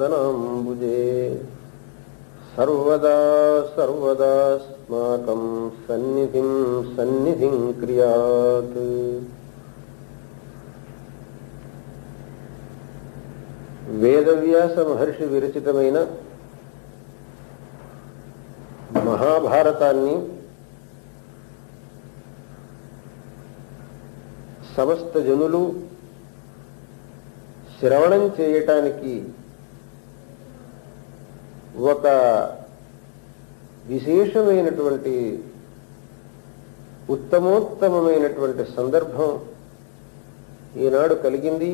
वदनाम्बुजे सर्वदा सर्वदास्माकं सन्निधिं सन्निधिं क्रियात्। వేదవ్యాస మహర్షి విరచితమైన మహాభారతాన్ని సమస్త జనులు శ్రవణం చేయటానికి ఒక విశేషమైనటువంటి ఉత్తమోత్తమమైనటువంటి సందర్భం ఈనాడు కలిగింది.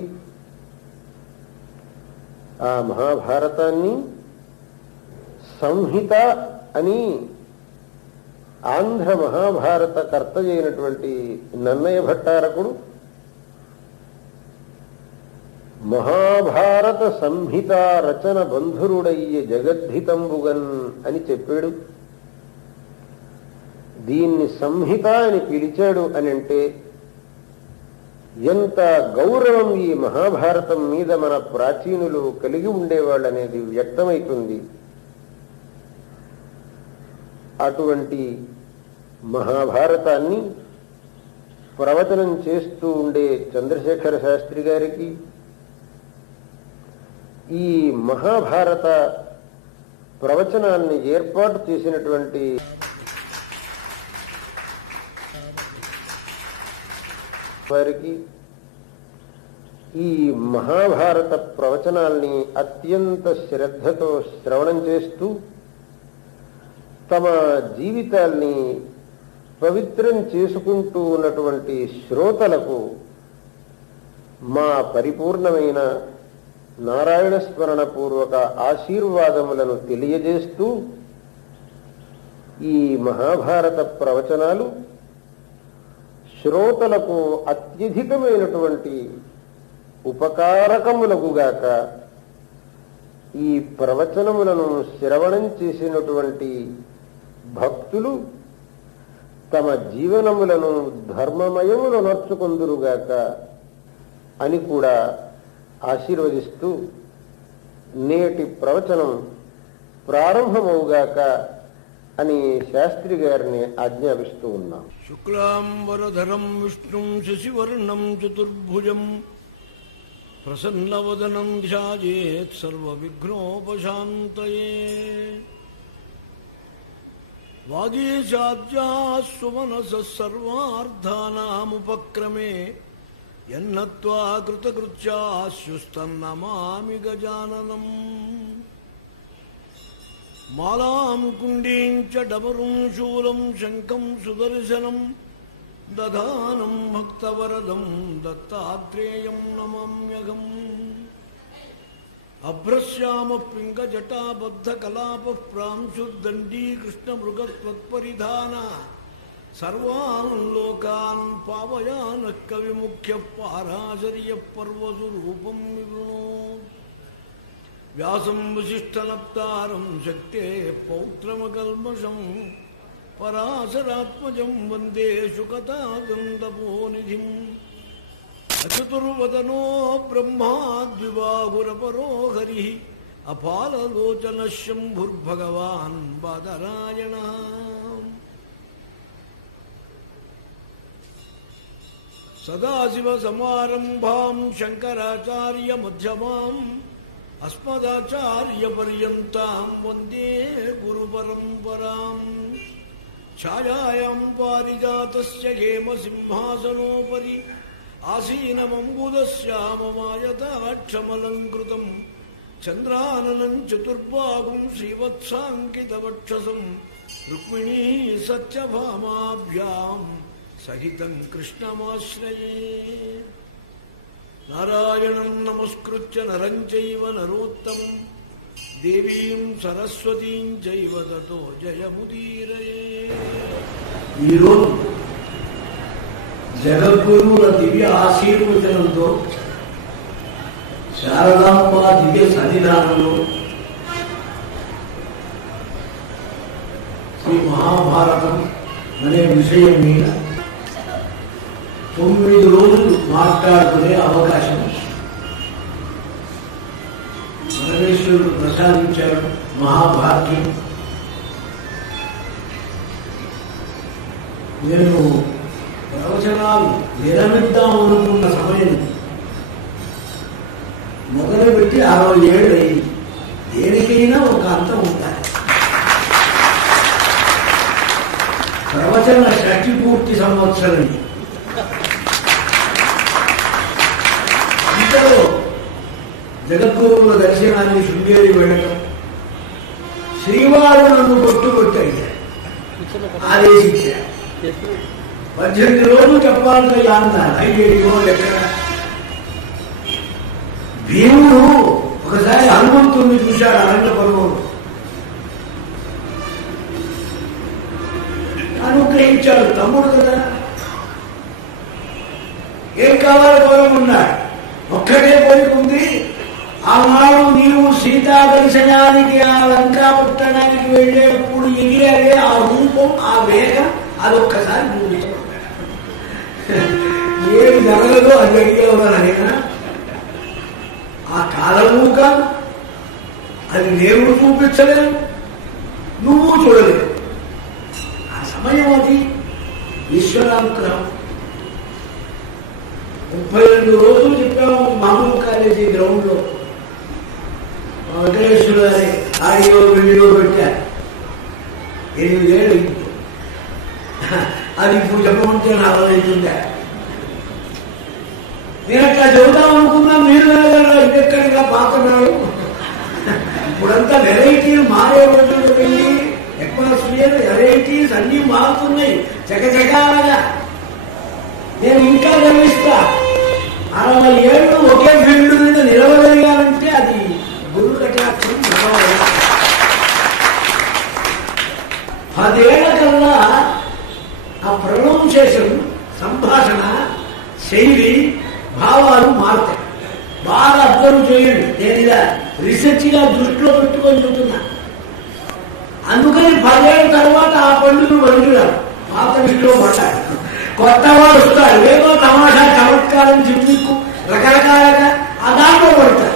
ఆ మహాభారతాన్ని సంహిత అని ఆంధ్ర మహాభారత కర్త అయినటువంటి నన్నయ భట్టారకుడు మహాభారత సంహిత రచన బంధురుడయ్యే జగద్ధితంబుగన్ అని చెప్పాడు. దీన్ని సంహిత అని పిలిచాడు అని అంటే ఎంత గౌరవం ఈ మహాభారతం మీద మన ప్రాచీనులు కలిగి ఉండేవాళ్ళు అనేది వ్యక్తమవుతుంది. అటువంటి మహాభారతాన్ని ప్రవచనం చేస్తూ ఉండే చంద్రశేఖర శాస్త్రి గారికి, ఈ మహాభారత ప్రవచనాన్ని ఏర్పాటు చేసినటువంటి వారికి, ఈ మహాభారత ప్రవచనాల్ని అత్యంత శ్రద్ధతో శ్రవణం చేస్తూ తమ జీవితాల్ని పవిత్రం చేసుకుంటూ ఉన్నటువంటి శ్రోతలకు మా పరిపూర్ణమైన నారాయణ స్మరణ పూర్వక ఆశీర్వాదములను తెలియజేస్తూ ఈ మహాభారత ప్రవచనాలు శ్రోతలకు అత్యధికమైనటువంటి ఉపకారకములగుగాక. ఈ ప్రవచనములను శ్రవణం చేసినటువంటి భక్తులు తమ జీవనములను ధర్మమయములు నర్చుకొందురుగాక అని కూడా ఆశీర్వదిస్తూ నేటి ప్రవచనం ప్రారంభమవుగాక అని శాస్త్రి గారిని ఆజ్ఞాపిస్తూ ఉన్నాం. శుక్లాంబరధరం విష్ణుం శశివర్ణం చతుర్భుజం ప్రసన్నవదనం ధ్యాయేత్ సర్వవిఘ్నోపశాంతయే. వాగీశాద్యాః సుమనసః సర్వార్థానాముపక్రమే యన్నత్వా కృతకృత్యాస్యుస్తన్నమామి గజాననం. మాలాం కుండీం చ డమరుం శూలం శంఖం సుదర్శనం దధానం భక్తవరదం దత్తాత్రేయం నమామ్యహం. అభ్రశ్యామ పింగజటాబద్ధ కలాపః ప్రాంశుర్దండీ కృష్ణమృగత్వత్పరిధాన సర్వాన్ లోకాన్ పావయానః కవిముఖ్యః పారాశర్యః పర్వసురూపం వివృణోత్. వ్యాసం వసిష్ఠనప్తారం శక్తేః పౌత్రమకల్మషం పరాశరాత్మజం వందే శుకతాగం తపోనిధిం. అచతుర్వదనో బ్రహ్మా ద్విబాహురపరో హరిః అపాలలోచనః శంభుర్భగవాన్ బాదరాయణః. సదాశివసమారంభాం శంకరాచార్యమధ్యమాం అస్మదాచార్యపర్యంతాం వందే గురుపరంపరాం. ఛాయాయాం పారిజాతస్య హేమసింహాసనోపరి ఆసీనమంబుదశ్యామమాయతాక్షమలంకృతం చంద్రాననం చతుర్బాహుం శ్రీవత్సాంకితవక్షసం రుక్మిణీ సత్యభామాభ్యాం సహితం కృష్ణమాశ్రయే. నారాయణం నమస్కృత్య నరం చైవ నరోత్తమం దేవీం సరస్వతీం చైవ తతో జయముదీరయే. ఈరోజు జగద్గురువుల దివ్య ఆశీర్వచనంతో శారదాంబ దివ్య సన్నిధానంలో శ్రీ మహాభారతం అనే విషయం మీద 9 రోజులు మాట్లాడుకునే అవకాశం పరమేశ్వరుడు ప్రసాదించాడు మహాభాగ్యం. నేను ప్రవచనాలు విరమిద్దాం అనుకున్న సమయం మొదలుపెట్టి 60 ఏళ్ళు అయింది. దేనికైనా ఒక అంతం ఉంటాయి. ప్రవచన షష్ఠి పూర్తి సంవత్సరం. ఇంతలో జగద్గురువుల దర్శనాన్ని శృంగేరి వెళ్ళటం, శ్రీవారు నన్ను కొట్టుకొట్టాడు, ఆదేశించారు. 18 రోజులు చెప్పాలి అన్నారు. 5-7 రోజులు ఎక్కడ. భీముడు ఒకసారి హనుమంతుడిని చూశాడు అరణ్య పర్వంలో. అనుగ్రహించాడు, తమ్ముడు కదా, ఏం కావాలి కోరమన్నాడు. ఒక్కటే కోరికుంది, ఆనాడు నీవు సీతా దర్శనానికి ఆ లంకా పట్టణానికి వెళ్ళేటప్పుడు ఎగిరే ఆ రూపం, ఆ వేగం, అదొక్కసారి చూపించాడు. ఏది జరగదో అది అడిగేవారు అయినా ఆ కాలము కాదు, అది నేను చూపించలేను, నువ్వు చూడలేవు. ఆ సమయం అది ఈశ్వరానుగ్రహం. 32 రోజులు చెప్పాము మామూలు కాలేజీ గ్రౌండ్ లో. వెంకటేశ్వర గారి ఆడియో వీడియో పెట్టారు. 8 ఏళ్ళు అది ఇప్పుడు చెప్పమంటే 40 అవుతుందా? నేను అట్లా చెబుదాం అనుకున్నా, మీరు ఇంకెక్కడిగా పాతున్నాడు. ఇప్పుడంతా వెరైటీలు మారే రోజులు వెళ్ళి అట్మాస్ఫియర్ వెరైటీస్ అన్ని మారుతున్నాయి చకచకాలుగా. నేను ఇంకా గమనిస్తా, 60 ఏళ్ళు ఒకే ఫీల్డ్ మీద నిలవగలిగానంటే అది గురు కటాక్షం. 10 ఏళ్ల కల్లా ఆ ప్రొనౌన్సియేషన్, సంభాషణ శైలి, భావాలు మారుతాయి. బాగా అబ్జర్వ్ చేయండి. నేను ఇలా రీసెర్చ్ గా దృష్టిలో పెట్టుకొని చెబుతున్నా. అందుకని 10 ఏళ్ళ తర్వాత ఆ పండుగలు వదిలిరారు, పాత దృష్టిలో పడతారు. కొత్త వాడు వస్తారు, ఏదో తమాషా చమత్కారం జిమ్మిక్కు రకరకాలుగా ఆ దాంట్లో పడతారు.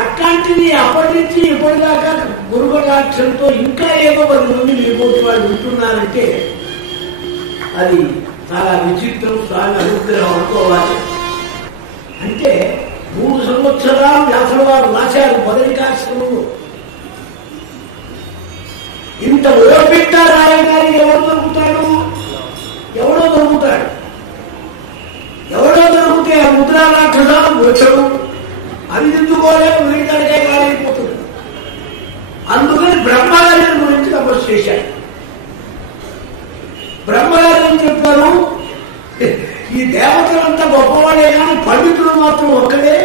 అట్లాంటిది అప్పటి నుంచి ఇప్పటిదాకా గురుకటాక్షంతో ఇంకా ఏదో 10 మంది మీకోటి వాళ్ళు ఉంటున్నారంటే అది చాలా విచిత్రం, చాలా అనుగ్రహం అనుకోవాలి. అంటే 3 సంవత్సరాలు వ్యాసుల వారు రాశారు బదరికాశ్రమంలో. ఇంత ఓపిక రాయడానికి ఎవరు దొరుకుతాడు? ఎవడో దొరుకుతాడు. ఎవడో దొరికితే ఆ ముద్రా రాక్షసాలు వచ్చడు, అది దిద్దుకోలేక వీడికాడికే కాలేకపోతుంది. అందుకని బ్రహ్మగారి గురించి తపస్సు చేశాడు. బ్రహ్మగారు ఏం చెప్పారు? ఈ దేవతలంతా గొప్పవాడే కానీ పండితులు మాత్రం ఒక్కడే.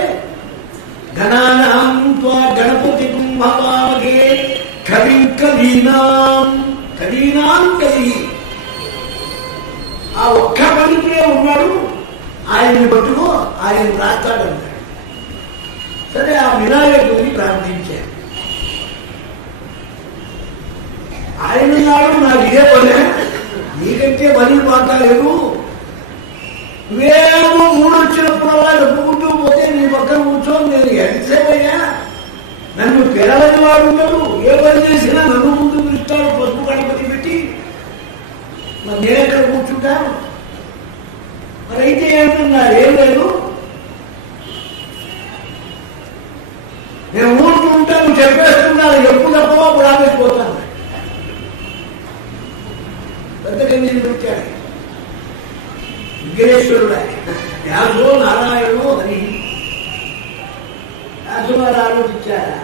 గణానాం త్వా గణపతి కుంభవామగే కవిం కవీనాం కవీనాం కవి. ఆ ఒక్క పండితుడే ఉన్నాడు, ఆయన్ని పట్టుకో, ఆయన రాస్తాడన్నాడు. సరే, ఆ వినాయకుడిని ప్రార్థించారు. ఆయన నాడు నాకు ఇదే పనే, నీకంటే బలి మాట్లాడలేదు. నువ్వేమో 3 వచ్చినప్పుడల్లా చెప్పుకుంటూ పోతే నీ పక్కన కూర్చొని నేను ఎంతసేపయ్యా, నన్ను పిలవని వాడు ఉన్నాడు, ఏ పని చేసినా నన్ను ముందు పిలుస్తాడు పసుపు గణపతి పెట్టి. మరి నేనెక్కడ కూర్చుంటాను? మరి అయితే ఏమంటున్నారు? ఏం లేదు, నేను ఊరుకు ఉంటాను, చెప్పేస్తున్నాను, ఎప్పుడు తప్పవా అప్పుడు ఆపేసిపోతాను. పెద్ద కన్నీళ్ళు పెట్టాడు విఘ్నేశ్వరుడు. వ్యాసో నారాయణో హరి. వ్యాసువారు ఆలోచించారా?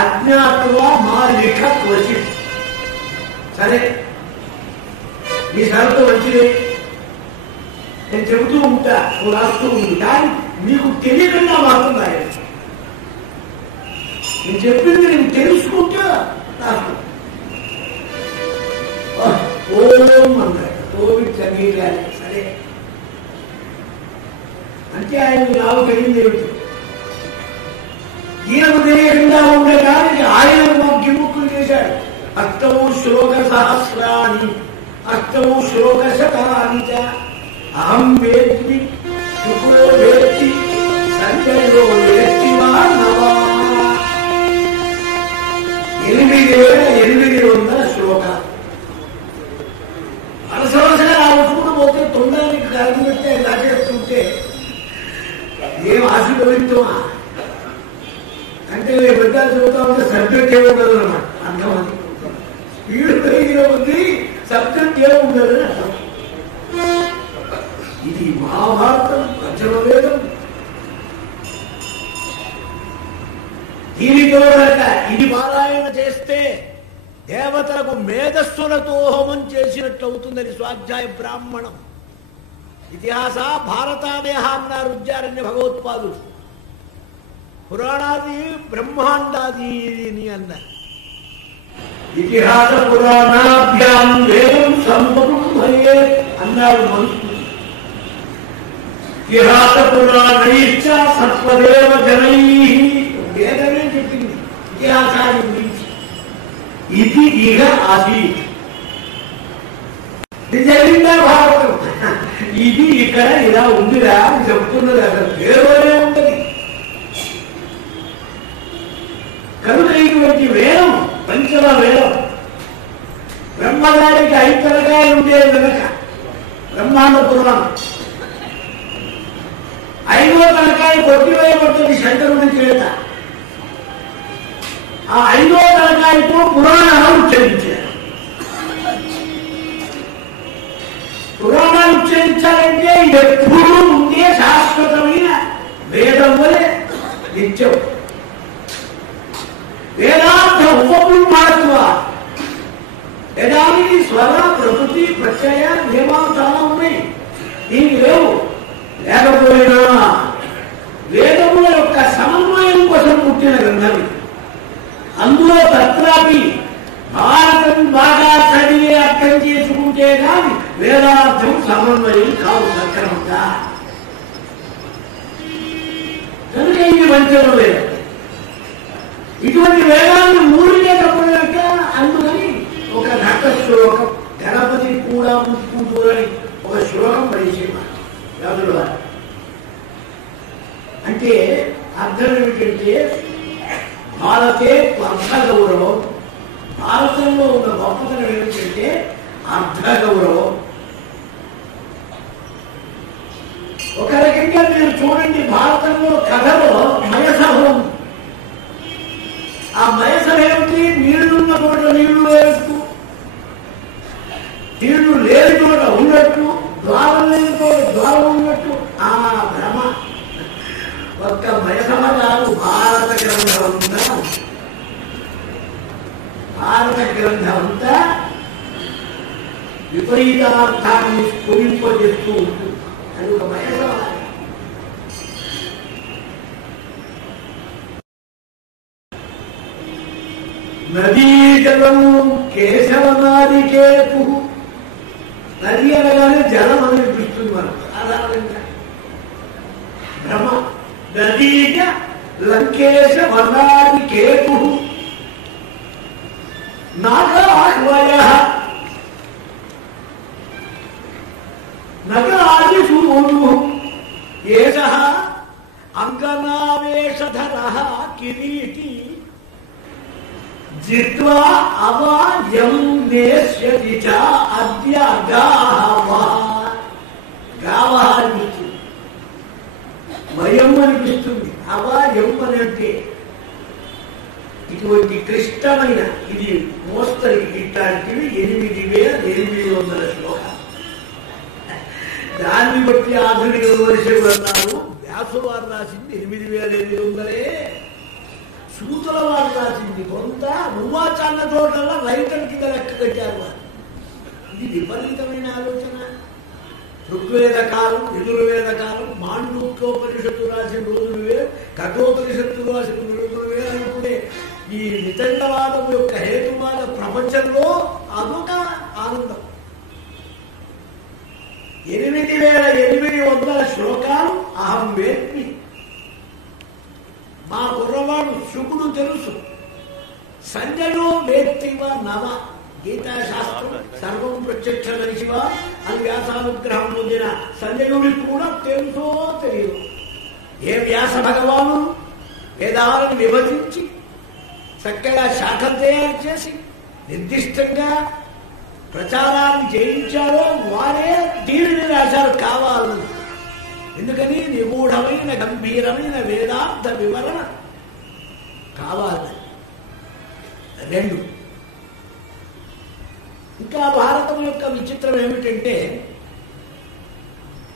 అజ్ఞాత్వా మా లిఖ క్వచి. సరే, మీ సరతో మంచిదే, నేను చెబుతూ ఉంటా, నువ్వు రాస్తూ ఉంటా, నీకు తెలియకుండా మాత్రం రాయదు. నేను చెప్పింది నేను తెలుసుకుంటా రాస్తూ. ఓం అన్నాడు. కోవిడ్ సంగీతాలు. సరే అంటే ఆయన నాకు తెలియదు ఏమిటి? ఈయనకు తెలియకుండా ఉండడానికి ఆయన గిమ్ముక్కులు చేశాడు. 8 శ్లోక సహస్రాన్ని 8 శ్లోక శతాని చ అహం వేత్తి శుక్లో వేత్తి సంజయో వేత్తి వా ఈ పెద్దాలు చదువుతా ఉంటే సబ్జెక్ట్ ఏమి ఉండదు అన్నమాట. అర్థమని వీడు పెరిగిన ఉంది సబ్జెక్ట్ ఏమి ఉండదు. ఇది మహాభారతం, పంచమవేదం. దీనితో ఇది పారాయణ చేస్తే దేవతలకు మేధస్సులతో హోమం చేసినట్లు అవుతుందని స్వాధ్యాయ బ్రాహ్మణం. ఇతిహాస భారతాదేహ అన్నారు విద్యారణ్య భగవత్పాదుడు. పురాణాది బ్రహ్మాండాది అన్నారు. ఇతిహాస పురాణాభ్యాం వేదం సంపృహ్యే అన్నారు మనుషులు. ఇతిహాస పురాణైశ్చ సత్వదేవ జనై వేదమే చెప్పింది ఇతిహాసాన్ని గురించి. ఇది ఇక అది జరిగిందా భారతం, ఇది ఇక్కడ ఇలా ఉందిరా అని చెప్తున్నది. అసలు వేరుగానే ఉంటుంది. కనుక ఇటువంటి వేదం పంచమ వేదం. బ్రహ్మగారికి 5 తలకాయలు ఉండేది కనుక బ్రహ్మాండ పురాణం. 5వ తలకాయ కొట్టివేయబడుతుంది శంకరుడి చేత. ఆ 5వ తలకాయతో పురాణాలు ఉచ్చరించారు. పురాణాలు ఉచ్చరించాలంటే ఎప్పుడూ ఉండే శాశ్వతమైన వేదం వలె నిత్యం. వేదాంత ఉపపుణ్యత్వ వేదానికి స్వర ప్రకృతి ప్రత్యయ నియమాలు చాలా ఉన్నాయి. దీనికి లేవు. లేకపోయినా వేదముల యొక్క సమన్వయం కోసం పుట్టిన గ్రంథం. అందులో తత్రాపి భారతం బాగా చదివి అర్థం చేసుకుంటే కానీ వేదార్థం సమన్వయం కావు సక్రమంగా. కనుక ఇది పంచమ వేదం. ఇటువంటి వేదాన్ని 3 చెప్పలేక అందుకని ఒక ఘట శ్లోకం గణపతి కూడా ముట్టుకుంటూరని ఒక శ్లోకం పరిచయం యాదుల. అంటే అర్థం ఏమిటంటే భారతే అర్థ గౌరవం. భారతంలో ఉన్న గొప్పతనం ఏమిటంటే అర్థ గౌరవం. ఒక రకంగా మీరు చూడండి, భారతంలో కథలో మయసభం. ఆ మయసభ ఏమిటి? నీళ్లున్న చోట నీళ్లు వేస్తూ, నీళ్లు లేని చోట ఉన్నట్టు, ద్వారం లేని చోట ద్వారం ఉన్నట్టు ఆ భ్రమ. ఒక్క మయసభ కాదు, భారత గ్రంథం అంతా, భారత గ్రంథం అంతా విపరీతార్థాన్ని స్ఫురింపజేస్తూ ఉంటుంది. అది ఒక మయసభ. నదీ జలం కేశవనాదికేతు. నది అనగానే జలం అని అనిపిస్తుంది మనకు సాధారణంగా. భ్రమ. నదీజ లంకేశ వనాదికేతు నాగాహ్వయ నగాదిశూను ఏషః అంగనావేషధరః కిరీటి జిత్వా అవాయం నేష్యతి చ అద్య గావః. గావః అనిపిస్తుంది, వయం అనిపిస్తుంది. అవాయం అని అంటే ఇటువంటి క్లిష్టమైన ఇది మోస్తరి. ఇట్లాంటివి 8,800 శ్లోకాలు. దాన్ని బట్టి ఆధునిక విమర్శకులు అన్నారు, వ్యాసుల వారు రాసింది 8,800. సూతుల వారు రాసింది కొంత. మువ్వాచాన్న చోట్ల రైటర్ కింద లెక్క కట్టారు వారు. ఇది విపరీతమైన ఆలోచన. ఋగ్వేద కాలం, యజుర్వేద కాలం, మాండూక్యోపనిషత్తు రాసిన రోజులు వేరు, కఠోపనిషత్తు రాసిన రోజులు వేరు అనుకునే ఈ నితండవాదం యొక్క హేతువాద ప్రపంచంలో అదొక ఆనందం. 8,800 శ్లోకాలు అహం వేత్మి. మా కుర్రవాడు శుకుడు తెలుసు. సంజయో వేత్తివ నవ. గీతాశాస్త్రం సర్వం ప్రత్యక్ష దర్శివా అని వ్యాసానుగ్రహం పొందిన సంజయుడికి కూడా తెలుసో తెలియదు. ఏ వ్యాస భగవాను వేదాలను విభజించి చక్కగా శాఖలు తయారు చేసి నిర్దిష్టంగా ప్రచారాన్ని చేయించారో వారే దీనిని రాశారు కావాలని. ఎందుకని నిగూఢమైన గంభీరమైన వేదాంత వివరణ కావాలి. 2 ఇంకా భారతం యొక్క విచిత్రం ఏమిటంటే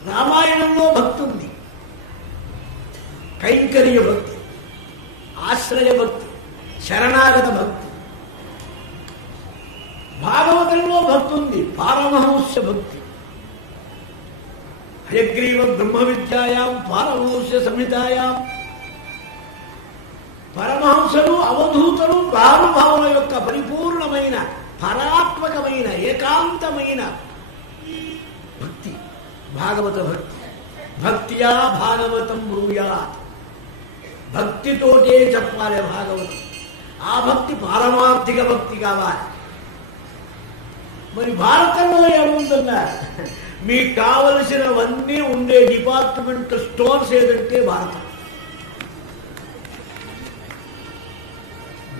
రామాయణంలో భక్తి ఉంది, కైంకర్య భక్తి, ఆశ్రయ భక్తి, శరణాగత భక్తి. భాగవతంలో భక్తి ఉంది, పారమహంస్య భక్తి. హయగ్రీవ బ్రహ్మ విద్యాయాం పారమహంస్య సంహితాయాం పరమహంసలు అవధూతలు భావభావుల యొక్క పరిపూర్ణమైన పరాత్మకమైన ఏకాంతమైన భక్తి భాగవత భక్తి. భక్త్యా భాగవతం బ్రూయాత్, భక్తితోటే చెప్పాలి భాగవతం. ఆ భక్తి పారమార్థిక భక్తి కావాలి. మరి భారతంలో ఏముందన్నా, మీకు కావలసినవన్నీ ఉండే డిపార్ట్మెంట్ స్టోర్స్ ఏదంటే భారతం.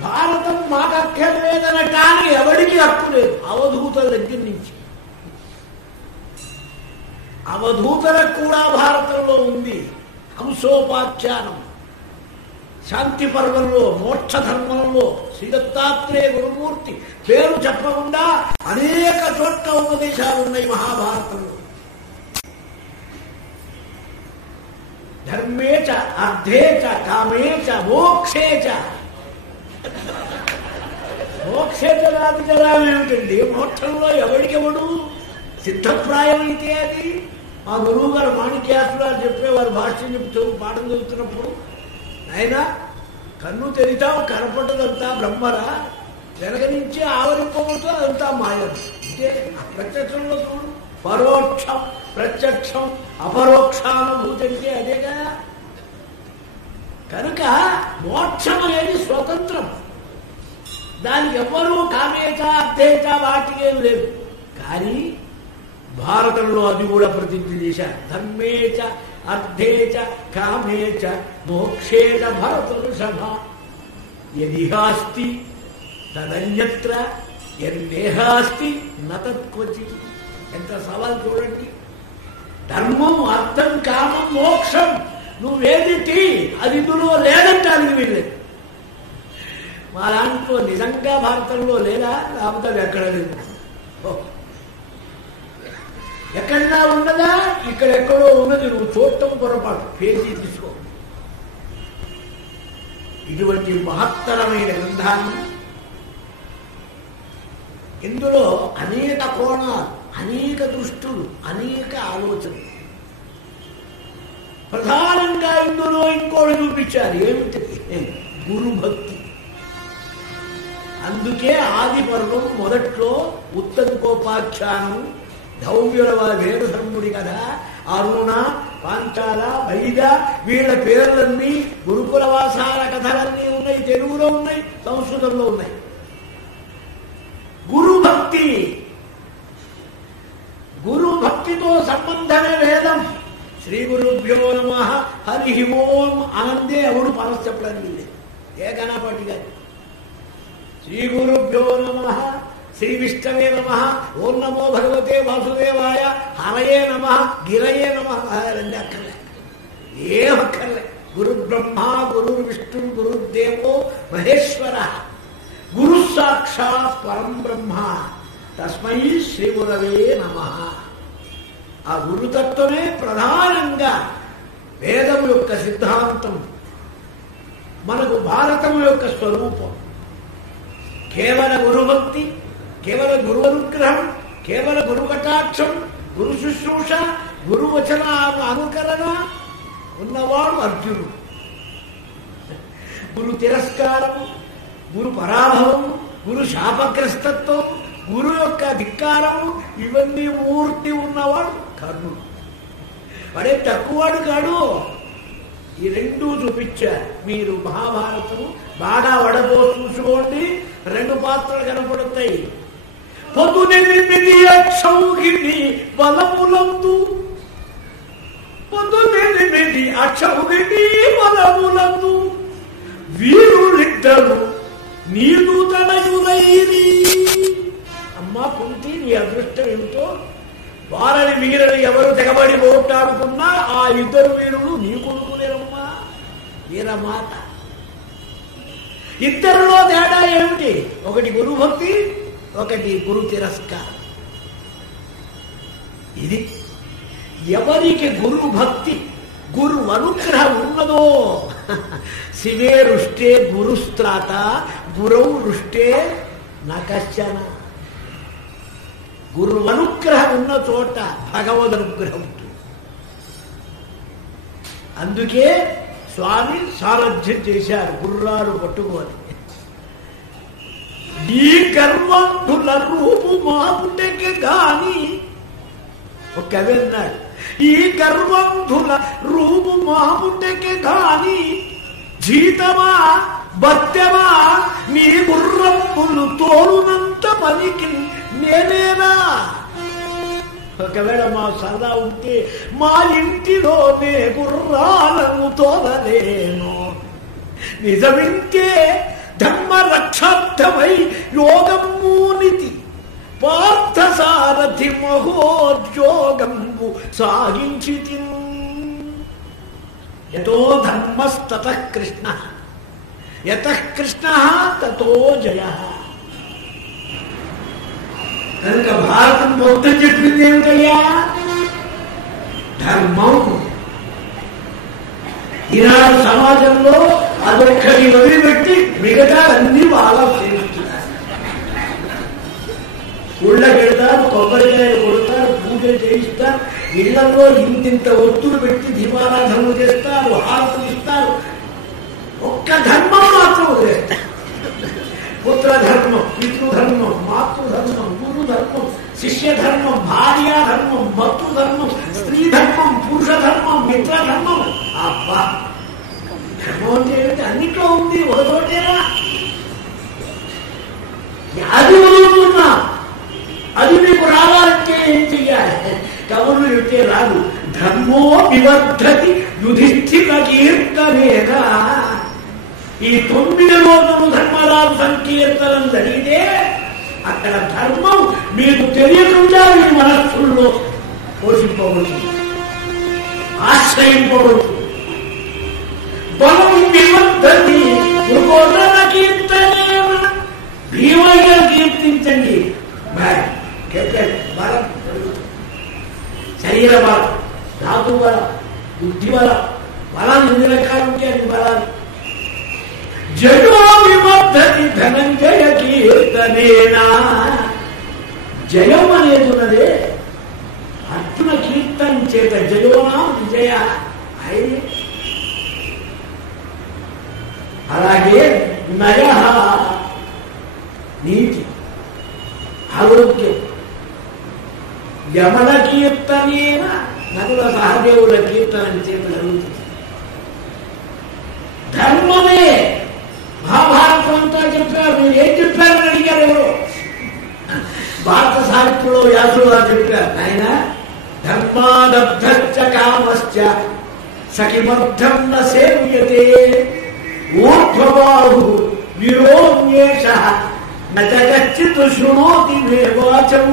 భారతం మాకు అక్కర్లేదనటానికి ఎవరికి హక్కు లేదు, అవధూతల దగ్గర నుంచి. అవధూతలకు కూడా భారతంలో ఉంది. హంసోపాఖ్యానం, శాంతి పర్వంలో, మోక్ష ధర్మంలో శ్రీదత్తాత్రేయ గురుమూర్తి పేరు చెప్పకుండా అనేక చోట్ల ఉపదేశాలు ఉన్నాయి మహాభారతంలో. ధర్మేచ అర్థేచ కామేచ మోక్షేచ. మోక్షేచ రాజరాం ఏమిటండి? మోక్షంలో ఎవడికెవడు సిద్ధప్రాయం అయితే అది. మా గురువు గారు మాణిక్యాసులు చెప్పేవారు, భాష్యం చెప్తూ పాఠం చదువుతున్నప్పుడు, ఆయన కన్ను తెరితావు కనపడ్డదంతా బ్రహ్మరా, వెనక నుంచి ఆవరింపబోతూ అదంతా మాయం. అంటే ప్రత్యక్షంలో చూడు, పరోక్షం ప్రత్యక్షం అపరోక్షానుభూతి అంటే అదేగా. కనుక మోక్షం అనేది స్వతంత్రం, దానికి ఎవ్వరూ కామేచ అర్థేచ వాటికేం లేదు. కానీ భారతంలో అది కూడా ప్రతిజ్ఞ చేశారు. ధర్మేచ అర్థేచ కామేచ మోక్షేచ భరతృషభ యదిహాస్తి తదన్యత్ర యన్నేహాస్తి నతత్వచి. ఎంత సవాల్ చూడండి. ధర్మం అర్థం కామం మోక్షం నువ్వేదిటి అది ఇందులో లేదంటానికి వీళ్ళేది. మా దాంట్లో నిజంగా భారతంలో లేదా, లేకపోతే ఎక్కడ లేదు. ఎక్కడన్నా ఉన్నదా? ఇక్కడెక్కడో ఉన్నది, నువ్వు చూడటం పొరపాటు, పేజీ తీసుకో. ఇటువంటి మహత్తరమైన గ్రంథాన్ని, ఇందులో అనేక కోణాలు, అనేక దృష్టులు, అనేక ఆలోచనలు. ప్రధానంగా ఇందులో ఇంకోటి చూపించారు, ఏమిటి? గురుభక్తి. అందుకే ఆది పర్వం మొదట్లో ఉత్తంకోపాఖ్యానం, ధౌమ్యుల వేదధర్ముడి కదా, అరుణ, పాంచాల, వైద, వీళ్ళ పేర్లన్నీ గురుకుల వాసాల కథలన్నీ ఉన్నాయి. తెలుగులో ఉన్నాయి, సంస్కృతంలో ఉన్నాయి. గురుభక్తి, గురుభక్తితో సంబంధమే వేదం. శ్రీ గురుభ్యో నమః హరి ఓం ఆనందే ఎవడు పరస్ చెప్పడానికి లేదు. ఏకనాపాటి గారి శ్రీ గురుభ్యో నమః శ్రీ విష్ణవే నమః ఓం నమో భగవతే వాసుదేవాయ హరయే నమః గిరయే నమః రెండు అక్కర్లే, ఏం అక్కర్లే. గురు బ్రహ్మ గురు విష్ణు గురుదేవో మహేశ్వర గురు సాక్షాత్ పరం బ్రహ్మ తస్మై శ్రీ గురవే నమః. ఆ గురుతత్వమే ప్రధానంగా వేదం యొక్క సిద్ధాంతం, మనకు భారతం యొక్క స్వరూపం. కేవల గురుభక్తి, కేవల గురు అనుగ్రహం, కేవల గురు కటాక్షం, గురు శుశ్రూష, గురువచన అనుకరణ ఉన్నవాడు అర్జునుడు. గురు తిరస్కారం, గురు పరాభవం, గురు శాపగ్రస్తత్వం, గురు యొక్క ధిక్కారం, ఇవన్నీ మూర్తి ఉన్నవాడు కర్ణుడు. వాడే తక్కువవాడు కాడు. ఈ రెండూ చూపించారు. మీరు మహాభారతం బాగా వడబో చూసుకోండి, 2 పాత్రలు కనపడతాయి. పొద్దునెనిమిది అక్షౌహిణి బలములందు, పొద్దునెనిమిది అక్షౌహిణి బలములందు వీరులిద్దరు నీరు తనయురైరి. అమ్మా కుంతి, నీ అదృష్టం ఏమిటో, వారని వీరని ఎవరు తెగబడి ఓటాడుకున్నా ఆ 2 వీరులు నీ కొడుకులేరమ్మా. వీరమాత ఇద్దరిలో తేడా ఏమిటి? ఒకటి గురు భక్తి, ఒకటి గురు తిరస్కారం. ఇది ఎవరికి గురు భక్తి, గురు అనుగ్రహం ఉన్నదో, శివే రుష్టే గురుస్త్రాత గురౌ రుష్టే నకశ్చన. గురు అనుగ్రహం ఉన్న చోట భగవద్ అనుగ్రహం ఉంటుంది. అందుకే స్వామి సారథ్యం చేశారు గుర్రాలు పట్టుకోని. ఈ గర్వంధుల రూపు మాపుటకి గాని, ఒక కవి అన్నాడు, ఈ గర్వంధుల రూపు మాపుటకి గాని జీతమా భత్యమా నీ గుర్రములు తోలునంత పనికి నేనేనా. ఒకవేళ మా సరదా ఉంటే మా ఇంటిలోనే గుర్రాలను తోలలేను. నిజమింటే ధర్మ రక్షార్థమై యోగమూనితి పార్థసారథి మహోద్యోగంబు సాగించితి. యతో ధర్మస్తతః కృష్ణ, యతః కృష్ణ తతో జయ. కనుక భారతం మొత్తం చెప్పింది ఏమిటయ్యా? ధర్మం. ఈనాడు సమాజంలో అదొక్కటి వదిలిపెట్టి మిగతా అన్ని బాగా చేస్తున్నారు. ఊళ్ళకి వెళ్తారు, కొబ్బరికాయ కొడతారు, పూజలు చేయిస్తారు, ఇళ్లలో ఇంతింత ఒత్తులు పెట్టి దీపారాధనలు చేస్తారు, హారతులు ఇస్తారు. ఒక్క ధర్మం మాత్రం వదిలేస్తారు. పుత్రధర్మం, పితృధర్మం, మాతృధర్మం, గురుధర్మం, శిష్యధర్మం, భార్యాధర్మం, భర్తృధర్మం, స్త్రీధర్మం, పురుషధర్మం, మిత్రధర్మం. అబ్బా, ధర్మం అంటే ఏమిటి? అన్నిట్లో ఉంది, ఒక చోటేనా? అది వదులుతున్నా. అది మీకు రావాలంటే ఏం చెయ్యాలి? కవులు చెప్తే రాదు. ధర్మో వివర్ధతి యుధిష్ఠిర కీర్తనేనా. ఈ 9 రోజులు ధర్మరాజు సంకీర్తనం జరిగితే అక్కడ ధర్మం మీకు తెలియకుండా మీ మనస్సుల్లో పోషింపబడుతుంది, ఆశ్రయింపబడుతుంది. బలం వివర్ధతి మృగోదర కీర్తనేన. భీమయ్య కీర్తించండి, బలం, శరీర బలం, ధాతు బలం, బుద్ధి బలం. బలం ఎన్ని రకాలు ఉంటే అన్ని బలాలు. జయో వివర్ధతి ధనంజయ కీర్తనేనా. జయం అనేది ఉన్నదే అర్జున కీర్తన చేత. జయోనా విజయ ఆయనే. అలాగే నయ నీతి, ఆరోగ్యం. యమల కీర్తనేన నకుల సహదేవుల కీర్తన చేత జరుగుతుంది. ధర్మమే. మహాభారతం అంతా చెప్పారు. మీరు ఏం చెప్పారని అడిగారు ఎవరు? భారత సాహిత్యంలో వ్యాసులు చెప్పారు, ఆయన ధర్మాదబ్ధశ్చ కామశ్చ సఖిమర్థం న సేవ్యతే ఊర్ధ్వబాహు విరోమ్యేషః న చ కచ్చిత్ శృణోతి మే వాచం.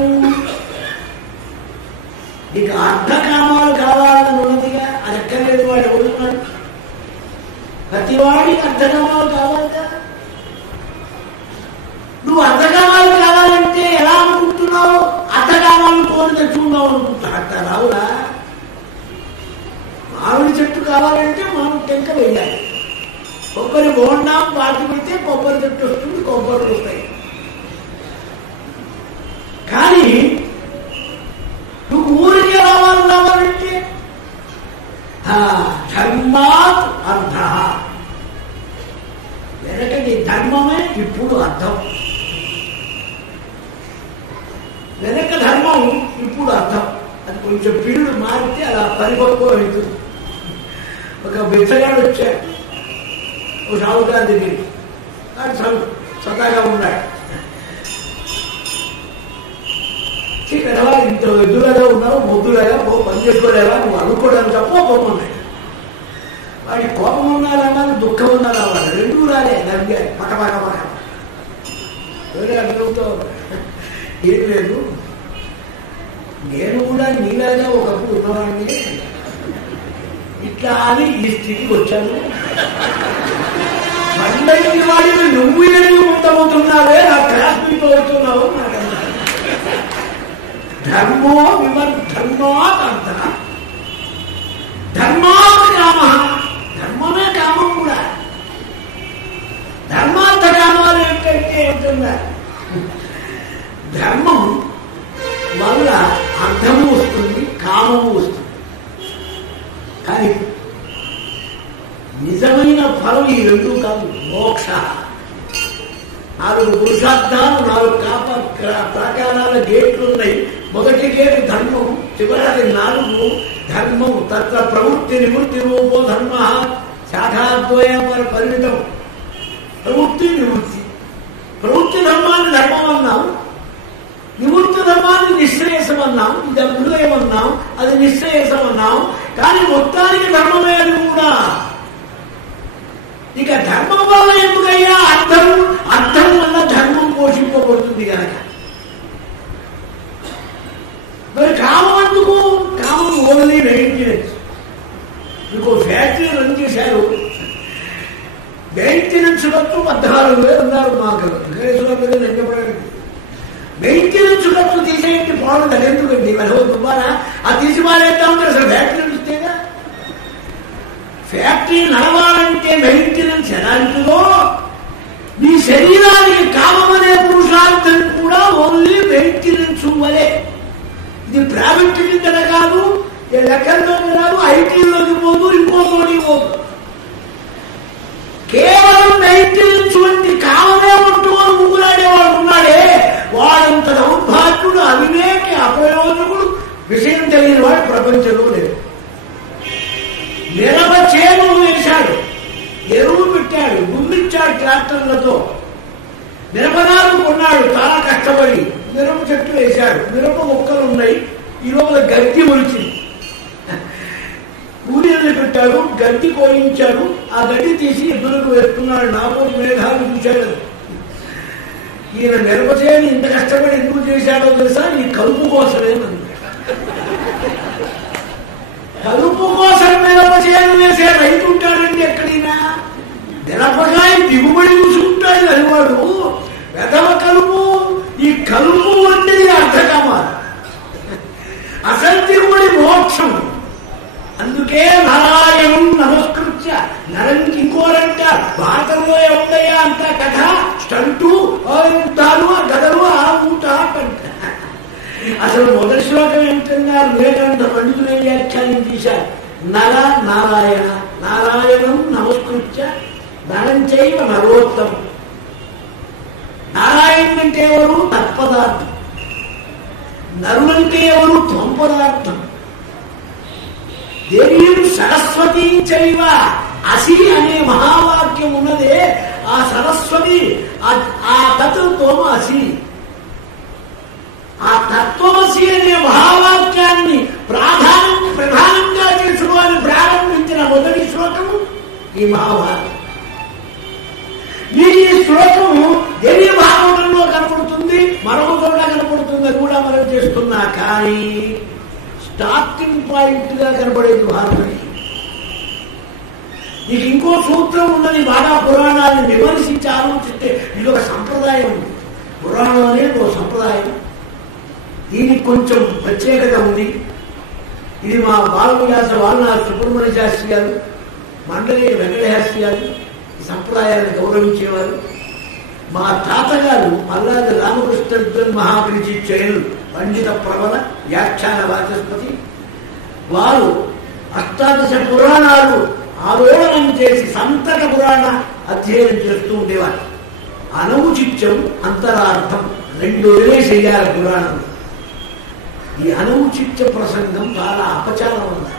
నీకు అర్ధకామాలు కావాలని ఉన్నదిగా, అది ఎక్కర్లేదు. వాడు ఎవరున్నాడు? ప్రతివాడికి అర్ధకామాలు కావాలిగా. నువ్వు అర్ధకామాలు కావాలంటే ఎలా అనుకుంటున్నావు? అర్ధకామాలు కోరి తెచ్చుకున్నావు అనుకుంటున్నా. అట్లా రావురా. మామిడి చెట్టు కావాలంటే మనం టెంక వేయాలి. కొబ్బరి బోండా పాతి పెడితే కొబ్బరి చెట్టు వస్తుంది, కొబ్బరి వస్తాయి. కానీ నువ్వు ఊరికే రావాలంటే ధర్మాత్ అర్థ. వెనకటి ధర్మమే ఇప్పుడు అర్థం. వెనక ధర్మం ఇప్పుడు అర్థం. అది కొంచెం పీరియడ్ మారితే అలా పరిపక్వం అవుతుంది. ఒక బిచ్చగాడు వచ్చాడు ఓ షావుకారు దగ్గరికి. సదాగా ఉన్నాడు. చీకటవా, ఇంత ఎద్దులాగా ఉన్నావు, మొద్దులాగా పని చేసుకోలేవా, నువ్వు అనుకోవడానికి తప్ప పోతున్నాయి. వాడి కోపం ఉన్నారా, దుఃఖం ఉన్నారా, వాడు రెండూ రాలే. నవ్వాడు పక్క పక్క పక్క. అడుగుతో ఏం లేదు, నేను కూడా నీలాగా ఒకప్పుడు ఉన్నవాడిని, ఇట్లా అని ఈ స్థితికి వచ్చాను. మండలి వాడిని నువ్వు ఎన్ని ముందవుతున్నావే నా క్లాస్మేట్ అవుతున్నావు నాకు ధర్మో విమర్ధర్మాత్ ధర్మాత్ కామ ధర్మమే కామం కూడా ధర్మార్థ కామాలు ఏంటంటే ఉంటుందా ధర్మం వల్ల అర్థము వస్తుంది కామము వస్తుంది కానీ నిజమైన ఫలం ఈ రెండు కాదు మోక్ష 4 పురుషార్థాలు 4 ప్రకారాల గేట్లు ఉన్నాయి మొదటి గేటు ధర్మం చివరి 4 ధర్మం తత్ర ప్రవృత్తి నివృత్తి రూపో ధర్మ శాఖాద్వయ పరిమితం ప్రవృత్తి నివృత్తి ప్రవృత్తి ధర్మాన్ని ధర్మం అన్నాం నివృత్తి ధర్మాన్ని నిశ్రేయసం అన్నాం ఇది అభ్యుదయం అన్నాం అది నిశ్రేయసం అన్నాం కానీ మొత్తానికి ధర్మమే అది కూడా ఇక ధర్మం వల్ల ఎందుకయ్యా అర్థం వల్ల ధర్మం పోషింపబడుతుంది కనుక మరి కామం ఎందుకు కామం ఓన్లీ మెయింటెనెన్స్ ఇంకో ఫ్యాక్టరీ రన్ చేశారు మెయింటెనెన్స్ ఖర్చు 16,000 ఉన్నారు మాకు మెయింటెనెన్స్ ఖర్చు తీసేయండి పోవడం ఎందుకండి దుబారా అది తీసి మారేద్దామంటే అసలు ఫ్యాక్టరీ ఇస్తేగా ఫ్యాక్టరీ నడవాలంటే మెయింటెనెన్స్ ఎలాంటిదో నీ శరీరానికి కామమనే పురుషార్థం కూడా ఓన్లీ మెయింటెనెన్స్ వలే ఇది ప్రైవేట్ కింద కాదు లెక్కల్లోకి రాదు ఐటీలోకి పోదు ఇంకోటి పోదు కేవలం మెయింటెనెన్స్ వంటి కామనే ఉంటుకొని ముగ్గులాడేవాడు ఉన్నాడే వాడంత దౌర్భాగ్యుడు అవివేకి అప్రయోజకుడు విషయం తెలియని వాడు ప్రపంచంలో లేదు మిరప చేను వేశాడు ఎరువు పెట్టాడు గుమ్మిచ్చాడు ట్రాక్టర్లతో మిరపనాలు కొన్నాడు చాలా కష్టపడి మిరప చెట్టు వేశాడు మిరప మొక్కలు ఉన్నాయి ఈ లోపల గడ్డి మొలిచింది కూలీలు పెట్టాడు గడ్డి కోయించాడు ఆ గడ్డి తీసి ఎదురుకు వేస్తున్నాడు నాకు మేఘాలు చూశాడు ఈయన మిరప చేను ఇంత కష్టపడి ఎందుకు చేశాడో తెలుసా ఈ కలుపు కోసమే కలుపు కోసం మిరప చేను వేసే రైతు ఉంటాడండి ఎక్కడైనా మిరపకాయ దిగుబడి చూసుకుంటాడు అనివాడు వెదవ కలుపు ఈ కలుపు వంటిది అర్థకమాలి అసలు దిగుబడి మోక్షం అందుకే నారాయణం నమస్కృత్య నరంకి ఇంకోరంట భారతంలో ఏముందయ్యా అంత కథ స్టంటు తాను గదలు ఆ ఊట అంట అసలు మొదటి శ్లోకం ఏమిటన్నారు వివేకానంద పండితులే వ్యాఖ్యానం చేశారు నర నారాయణ నారాయణం నమస్కృత్య నరంచైవ నరోత్తం నారాయణుడు అంటే ఎవరు తత్పదార్థం నరులంటే ఎవరు త్వంపదార్థం దేవీం సరస్వతీ చైవ అసి అనే మహావాక్యం ఉన్నదే ఆ సరస్వతి ఆ తత్వము అసి ఆ తత్వమసి అనే మహావాక్యాన్ని ప్రధానంగా చేసుకొని ప్రారంభించిన మొదటి శ్లోకము ఈ మహాభారతం ఈ శ్లోకము దేవీ భాగవతంలో కనపడుతుంది మరొక చోట కనపడుతుంది అని కూడా మనం చేస్తున్నా కానీ స్టార్టింగ్ పాయింట్ గా కనబడేది భారతం నీకు ఇంకో సూత్రం ఉన్నది బాగా పురాణాన్ని విమర్శించి ఆలోచిస్తే ఇది ఒక సంప్రదాయం ఉంది పురాణం అనేది ఒక సంప్రదాయం దీనికి కొంచెం ప్రత్యేకత ఉంది ఇది మా బాలవిలాస వాల్నాథ్ సుబ్రహ్మణ్య శాస్త్రి గారు మండలి వెంకటశాస్త్రి గారు ఈ సంప్రదాయాన్ని గౌరవించేవారు మా తాతగారు మల్లాది రామకృష్ణ మహాభిరుచి చైలు పండిత ప్రబల వ్యాఖ్యాన వాచస్పతి వారు 18 పురాణాలు ఆరోహణం చేసి సంతక పురాణ అధ్యయనం చేస్తూ ఉండేవారు అనౌచిత్యం అంతరార్థం 2 వదిలేసేయాలి పురాణం ఈ అనౌచిత్య ప్రసంగం చాలా అపచారం ఉంది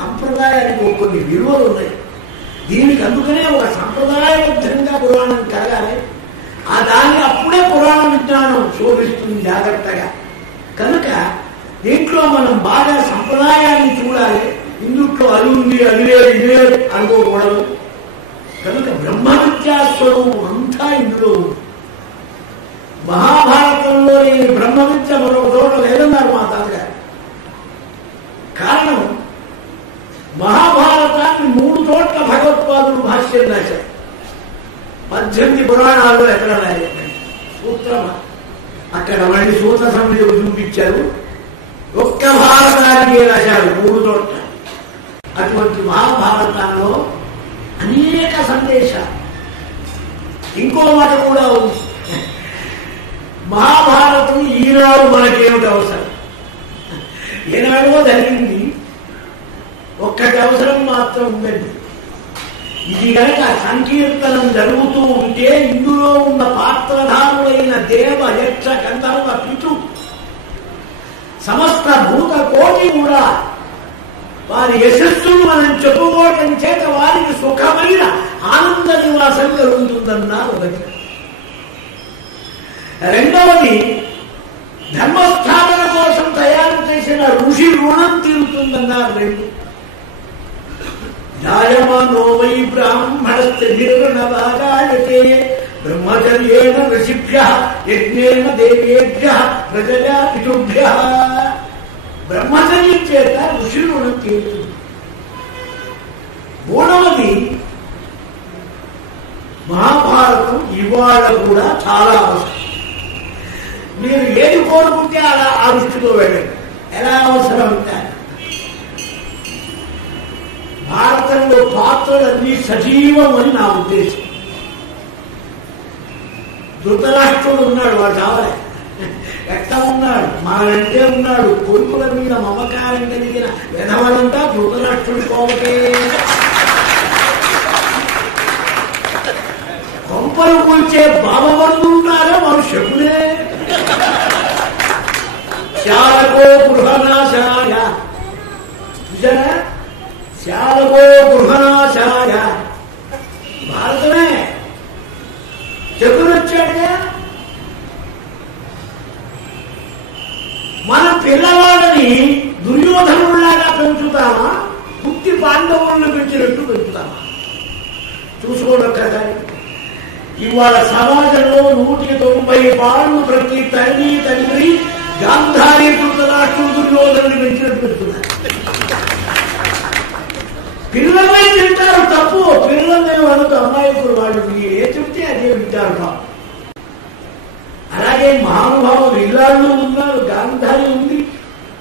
సంప్రదాయానికి కొన్ని విలువలు ఉన్నాయి దీనికి అందుకనే ఒక సంప్రదాయబద్ధంగా పురాణం కలగాలి ఆ దాన్ని అప్పుడే పురాణ విజ్ఞానం శోభిస్తుంది జాగ్రత్తగా కనుక దీంట్లో మనం బాగా సంప్రదాయాన్ని చూడాలి ఇందుట్లో అది ఉంది అది లేదు ఇది లేదు అనుకోకూడదు కనుక బ్రహ్మ విద్యా స్వరూపం అంతా ఇందులో ఉంది మహాభారతంలో లేని బ్రహ్మ విద్య మరొక చోట లేదన్నారు మా తాతగారు కారణం మహాభారతాన్ని 3 చోట్ల భగవత్పాదులు భాష్యం రాశారు 18 పురాణాల్లో ఎక్కడ రాలేదు సూత్రం. అక్కడ మళ్ళీ సూత్ర సమితిలో చూపించారు. ఒక్క భారతానికి రాశారు 3 చోట్ల. అటువంటి మహాభారతంలో అనేక సందేశాలు. ఇంకో మాట కూడా ఉంది. మహాభారతం ఈనాడు మనకేమిటి అవసరం? ఏనాడో జరిగింది, ఒక్కటి అవసరం మాత్రం ఉందండి. ఇది కనుక సంకీర్తనం జరుగుతూ ఉంటే ఇందులో ఉన్న పాత్రధారులైన దేవ యక్ష గంధర్వ పితృ సమస్త భూత కోటి కూడా వారి యశస్సును మనం చెప్పుకోవటం చేత వారికి సుఖమైన ఆనంద నివాసం కలుగుతుందన్నారు ఒకటి. రెండవది, ధర్మస్థాపన కోసం తయారు చేసిన ఋషి రుణం తీరుతుందన్నారు. 2 జాయమానో వై బ్రాహ్మణస్థిర్ణభాగాయతే బ్రహ్మచర్యేణ ఋషిభ్యః యజ్ఞేన దేవేభ్యః ప్రజయా పితృభ్యః. బ్రహ్మచర్యం చేత ఋషి రుణం తీరుతుంది. 3వది, మహాభారతం ఇవాళ కూడా చాలా అవసరం. మీరు ఏది కోరుకుంటే అలా ఆ దృష్టిలో వెళ్ళండి. ఎలా అవసరం అంటే భారతంలో పాత్రలన్నీ సజీవం అని నా ఉద్దేశం. ధృతరాష్ట్రుడు ఉన్నాడు, వాడు కావాలి. ఎట్లా ఉన్నాడు? మానంటే ఉన్నాడు. కొడుకుల మీద మమకారం కలిగిన విధవలంతా ధృతరాష్ట్రుడి కోవటే. కొంపలు కూల్చే బాబవరులు ఉన్నారో వారు శకునే. శాలకో గృహనాశాయ, శాలకో గృహనాశాయ. భారతమే శకునొచ్చాడుగా. మన పిల్లవాళ్ళని దుర్యోధనులాగా పెంచుతామా, పుట్టి పాండవులను పెంచినట్టు పెంచుతామా? చూసుకోవడం కదా. ఇవాళ సమాజంలో 190 పాలు ప్రతి తల్లి తండ్రి గాంధారీ ధృతరాష్ట్రుడు దుర్యోధనుని పెంచినట్టు పెంచుతున్నారు. పిల్లలే తింటారు తప్పు. పిల్లలే వాళ్ళకు అమాయకులు, వాళ్ళు ఏ చెప్తే అదే వింటారు పాపం. అలాగే మహానుభావులు ఇల్లాళ్ళు ఉన్నారు, గాంధారి ఉంది.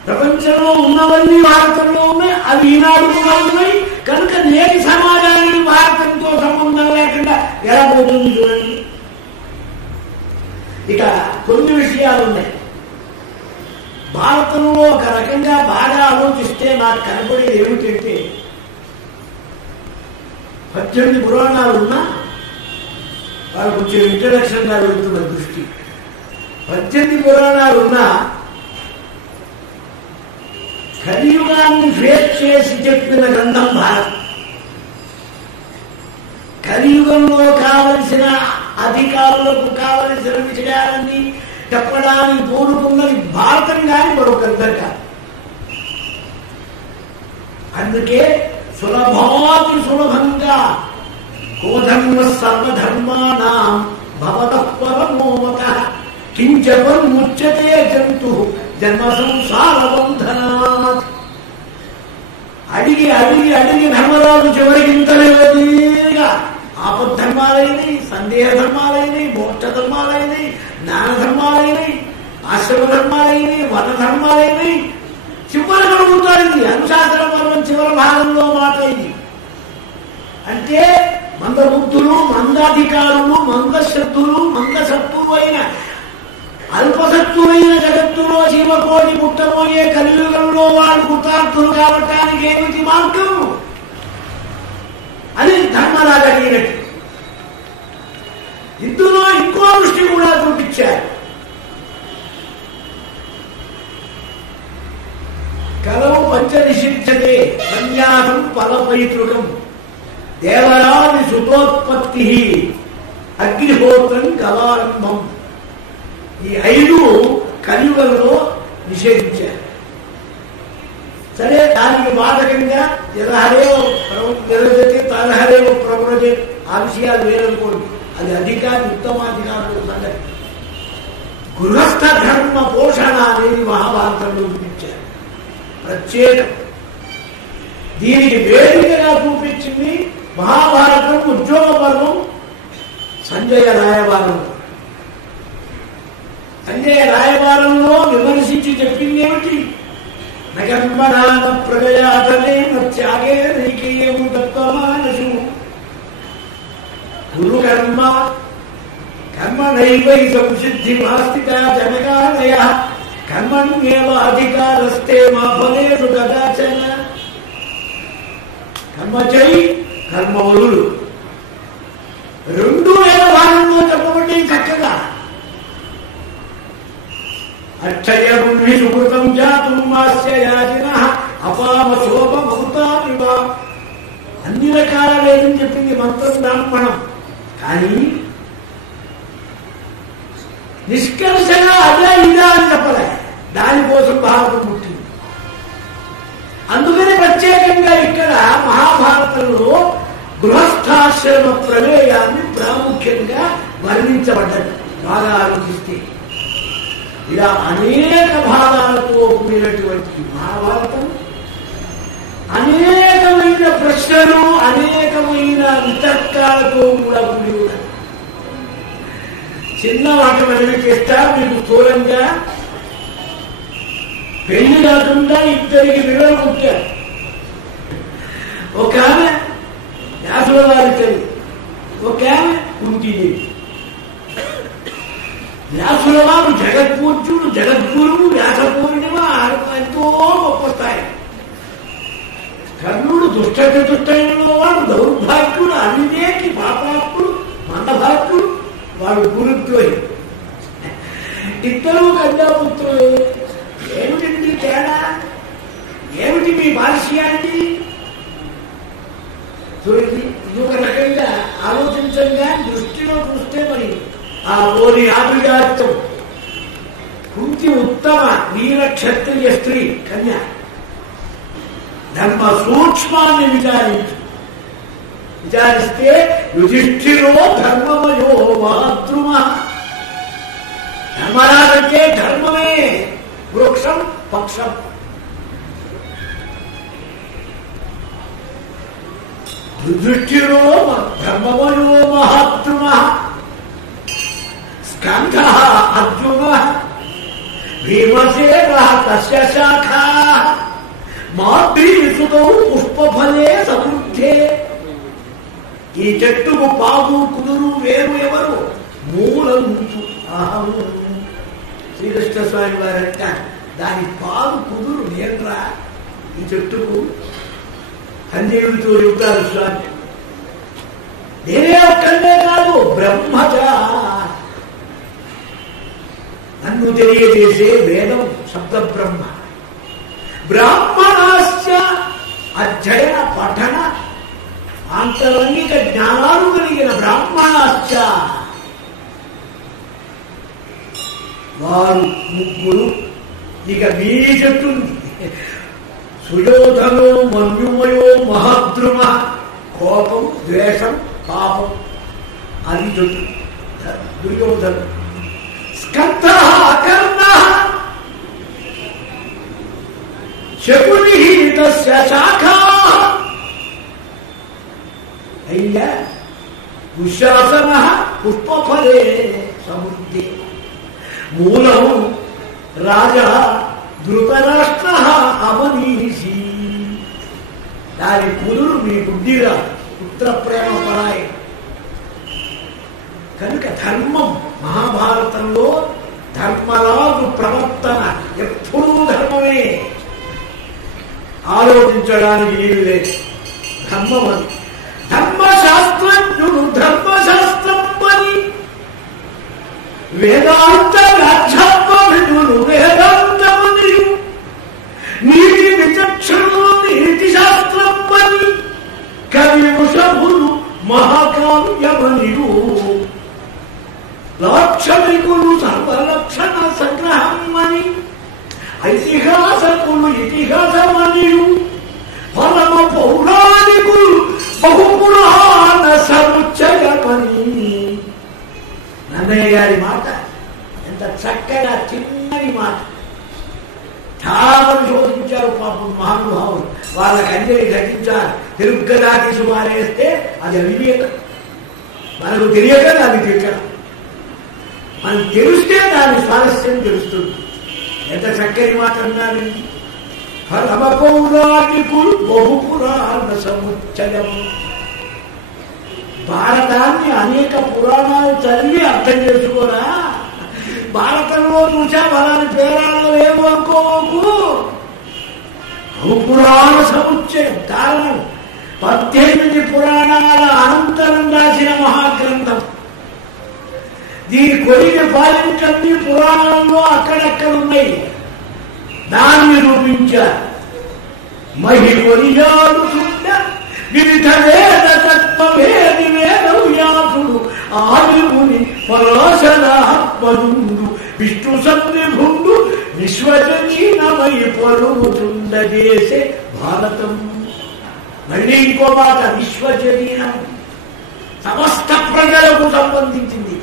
ప్రపంచంలో ఉన్నవన్నీ భారతంలో ఉన్నాయి, అవి ఈనాడు కూడా ఉన్నాయి. కనుక నేటి సమాజానికి భారతంతో సంబంధం లేకుండా ఎలా పోతుంది చూడండి. ఇక కొన్ని విషయాలు ఉన్నాయి భారతంలో. ఒక రకంగా బాగా ఆలోచిస్తే నాకు కనపడేది ఏమిటంటే 18 పురాణాలు ఉన్నా వాళ్ళు కొంచెం ఇంట్రడక్షన్ గా వెళ్తున్న దృష్టి. 18 పురాణాలు ఉన్నా కలియుగాన్ని ఫేస్ చేసి చెప్పిన గ్రంథం భారతం. కలియుగంలో కావలసిన అధికారులకు కావలసిన విషయాలన్నీ చెప్పడానికి కోరుకున్నది భారతం కానీ మరొక గ్రంథం కాదు. అందుకే సులభాతి సులభంగా కోధర్మ సర్వధర్మానాం భవతః పరమో మతః కించపన్ముచ్యతే జంతు జన్మ సంసార బంధనాత్. అడిగి అడిగి అడిగి ధర్మరాజు చివరికి ఇంతలేగా ఆపద్ధర్మాలైనవి, సందేహ ధర్మాలైనవి, మోక్ష ధర్మాలైనవి, జ్ఞాన ధర్మాలైనవి, ఆశ్రమ ధర్మాలైనవి, వన ధర్మాలైనవి. చివరి కలుగుతాయింది అనుశాసన పర్వం చివరి భాగంలో మాట ఇది. అంటే మందబుద్ధులు, మందాధికారులు, మందశక్తులు, మందశక్తులు అయిన అల్పశక్తులైన జగత్తులో జీవకోటి పుట్టబోయే కలియుగంలో వాడు కృతార్థులు కావటానికి ఏమిటి మార్గం? అది ధర్మరాజు అడిగినట్టు. ఇందులో ఇంకో దృష్టి కూడా చూపించారు. కలవు పంచనిషిద్ధతే సంజ్ఞాతం ఫలపైతృకం దేవరాది సుతోత్పత్తి అగ్నిహోత్రం కళారంభం. ఈ 5 కలియుగంలో నిషేధించారు. సరే, దానికి బాధకంగా ఎదహరేవ జరగతే తదహరేవ ప్రవృజే ఆ విషయాలు వేరనుకోండి. అది అధికారి ఉత్తమాధికారుల సంగతి. గృహస్థ ధర్మ పోషణ అనేది మహాభారతంలో చూపించారు ప్రత్యేకం. దీనికి వేదికగా చూపించింది మహాభారతం ఉద్యోగ పర్వం సంజయ రాయబారంలో. సంజయ రాయబారంలో విమర్శించి చెప్పింది ఏమిటి? నగర్మణాన ప్రజయాతనే త్యాగే నైకేయము తత్వమానసు గురు కర్మ కర్మణైవై సంసిద్ధి మాస్థిత జనకాలయ కర్మణ్యేవ అధికారస్తే మా ఫలేషు కదాచన. కర్మ చేయి, కర్మ వదులు. రెండు భాగంలో చెప్పబట్టి చక్కగా అక్షయగుణి సుకృతం జాతం మాస్యయాజిన అపామ శోభమవుతామివ. అన్ని రకాల లేదని చెప్పింది మంత్రం బ్రాహ్మణం. కానీ నిష్కర్షగా అదే ఇదా అని చెప్పలే. దానికోసం భారతం పుట్టింది. అందుకని ప్రత్యేకంగా ఇక్కడ మహాభారతంలో గృహస్థాశ్రమ ప్రమేయాన్ని ప్రాముఖ్యంగా వర్ణించబడ్డది. బాగా ఆలోచిస్తే ఇలా అనేక భాగాలతో కూడినటువంటి మహాభారతం అనేకమైన ప్రశ్నలు, అనేకమైన వితర్కాలతో కూడా కూడి ఉన్నది. చిన్న మాట మనవి చేస్తా మీకు స్థూలంగా. పెళ్లి కాకుండా ఇద్దరికి పిల్లలు పుట్టారు. ఒక ఆమె వ్యాసుల వారి తల్లి, ఒక ఆమె కుంతీదేవి. వ్యాసుల వారు జగత్పూజ్యుడు, జగద్గురువు, వ్యాస పూర్ణిమ ఎంతో గొప్ప స్థాయి. కర్ణుడు దుష్టైన వాడు, దౌర్భాగ్యుడు, అవివేకి, పాపాత్ముడు, మందభాగ్యుడు, వాడు గురుద్రోహి. ఇద్దరు కన్యాపుత్రులు. ఏమిటండి తేడా? ఏమిటి మీ పార్శ్యాన్ని? చూడండి, ఇది ఒక రకంగా ఆలోచించంగా దృష్టిలో చూస్తే మరి ఆ ఓరి ఆభిజాత్యం. కుంతి ఉత్తమ వీర క్షత్రియ స్త్రీ కన్య. ధర్మ సూక్ష్మాన్ని విచారిస్తే యుధిష్ఠిరో ధర్మమయో మహాద్రుమ. ధర్మరాజంటే ధర్మమే వృక్షం, పక్షం. యుధిష్ఠిరో ధర్మమయో మహాద్రుమ. స్కంధ అర్జున భీమసేన తస్య శాఖా మాద్రీసుతౌ పుష్పఫలే సమృద్ధే. ఈ చెట్టుకు పాము, కుదురు వేరు ఎవరు? మూలంతు అహం. శ్రీకృష్ణ స్వామి వారంట దాని పాము, కుదురు నేర్రా ఈ చెట్టుకు. సంజీవుడితో చెబుతారు స్వామి. నేనే ఒక్కనే కాదు, బ్రహ్మజ నన్ను తెలియజేసే వేదం శబ్ద బ్రహ్మ. బ్రాహ్మణాశ్చ అధ్యయన పఠన ఆంతరంగిక జ్ఞానాలు కలిగిన బ్రాహ్మణాశ్చ వారు ముగ్గురు. ఇక మీ చెట్టు సుయోధనో మన్యుమయో మహాద్రుమ. కోపం, ద్వేషం, పాపం అది చెట్టు దుర్యోధను. స్కంధ అకర్ణ శకుని తస్య శాఖా. అయ్యా దుశ్శాసన పుష్పఫలే సమృద్ధి. మూలం రాజా ధృతరాష్ట్ర అమనీషి. దాని కుదురు మీ బుద్ధిరా పుత్ర ప్రేమ పరాయి. కనుక ధర్మం మహాభారతంలో ధర్మరాజు ప్రవర్తన ఎప్పుడూ ధర్మమే. ఆలోచించడానికి వీలు లేదు. ధర్మం అని. ధర్మశాస్త్రజ్ఞుడు ధర్మశాస్త్రం అని. వేదాంత వ్యాఖ్యాత్మవిధులు వేదాంతమని. నీతి విచక్షణులు నీతి శాస్త్రం అని. కవి వృషభులు మహాకావ్యమనియు. లాక్షణికులు సర్వలక్షణ సంగ్రహం అని. ఐతిహాసకులు ఇతిహాసమనియు. పరమ పౌరాణికులు బహుపురాణ సముచ్చయమని. నన్నయ్య గారి మాట ఎంత చక్కగా చిన్నది మాట. చాలా పరిశోధించారు పాపం మహానుభావులు. వాళ్ళకి అంజలి ఘటించారు. తెలుగు కదా తీసి మారేస్తే అది అవివేకం. మనకు తెలియక దాన్ని తిట్టడం, మనకు తెలిస్తే దాని స్వారస్యం తెలుస్తుంది. ఎంత చక్కని మాట అన్నారండి. పరమ పౌరాణికులు బహుపురాణ సముచ్చయము. భారతాన్ని అనేక పురాణాలు చదివి అర్థం చేసుకోరా. భారతంలో చూసా వాళ్ళని పేరాల్లో ఏమో అనుకోకు. బహుపురాణ సముచ్చయం. కారణం 18 పురాణాల అనంతరం రాసిన మహాగ్రంథం. దీని కొలిని పాలించండి పురాణంలో అక్కడక్కడ ఉన్నాయి. దాన్ని రూపించారు. మహి కొనియాడుతుండ వివిధ వేద తత్వవేది వేదవ్యాసుడు ఆదిముని పరాశరాత్మనుండు విష్ణు సంవిభుండు విశ్వజనీనమై పరుగుతుండజేసే భారతం. మళ్ళీ ఇంకో మాట, విశ్వజనీనం. సమస్త ప్రజలకు సంబంధించింది.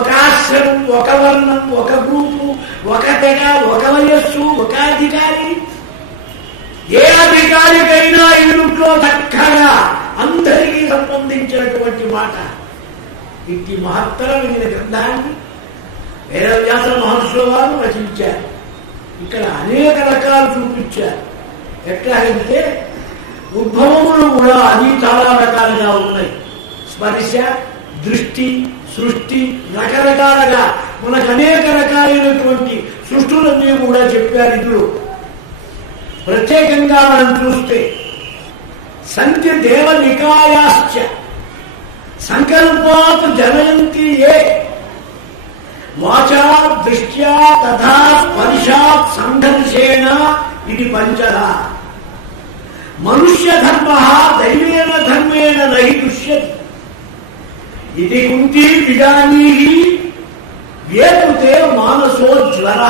ఒక ఆశ్రమం, ఒక వర్ణం, ఒక గ్రూపు, ఒక తెగ, ఒక వయస్సు, ఒక అధికారి. ఏ అధికారికైనా ఇంట్లో చక్కగా అందరికీ సంబంధించినటువంటి మాట. ఇంటి మహత్తరమైన గ్రంథాన్ని వేదవ్యాస మహర్షుల వారు రచించారు. ఇక్కడ అనేక రకాలు చూపించారు. ఎట్లా అంటే ఉద్భవములు కూడా అది చాలా రకాలుగా ఉన్నాయి. స్పర్శ, దృష్టి, సృష్టి, రకరకాలుగా మనకు అనేక రకాలైనటువంటి సృష్టులన్నీ కూడా చెప్పారు. ఇందులో ప్రత్యేకంగా మనం చూస్తే సంఖ్య దేవ నికాయాశ్చ సంకల్పాత్ జనయంతి ఏ వాచా దృష్ట్యా తథా స్పర్శాత్ సంఘర్షేణ ఇది పంచద. మనుష్య ధర్మ దైవేన ధర్మేణ నహి దుష్యతి. ఇది కుంతి విజానీహి వేతుతే మానసో జ్వర.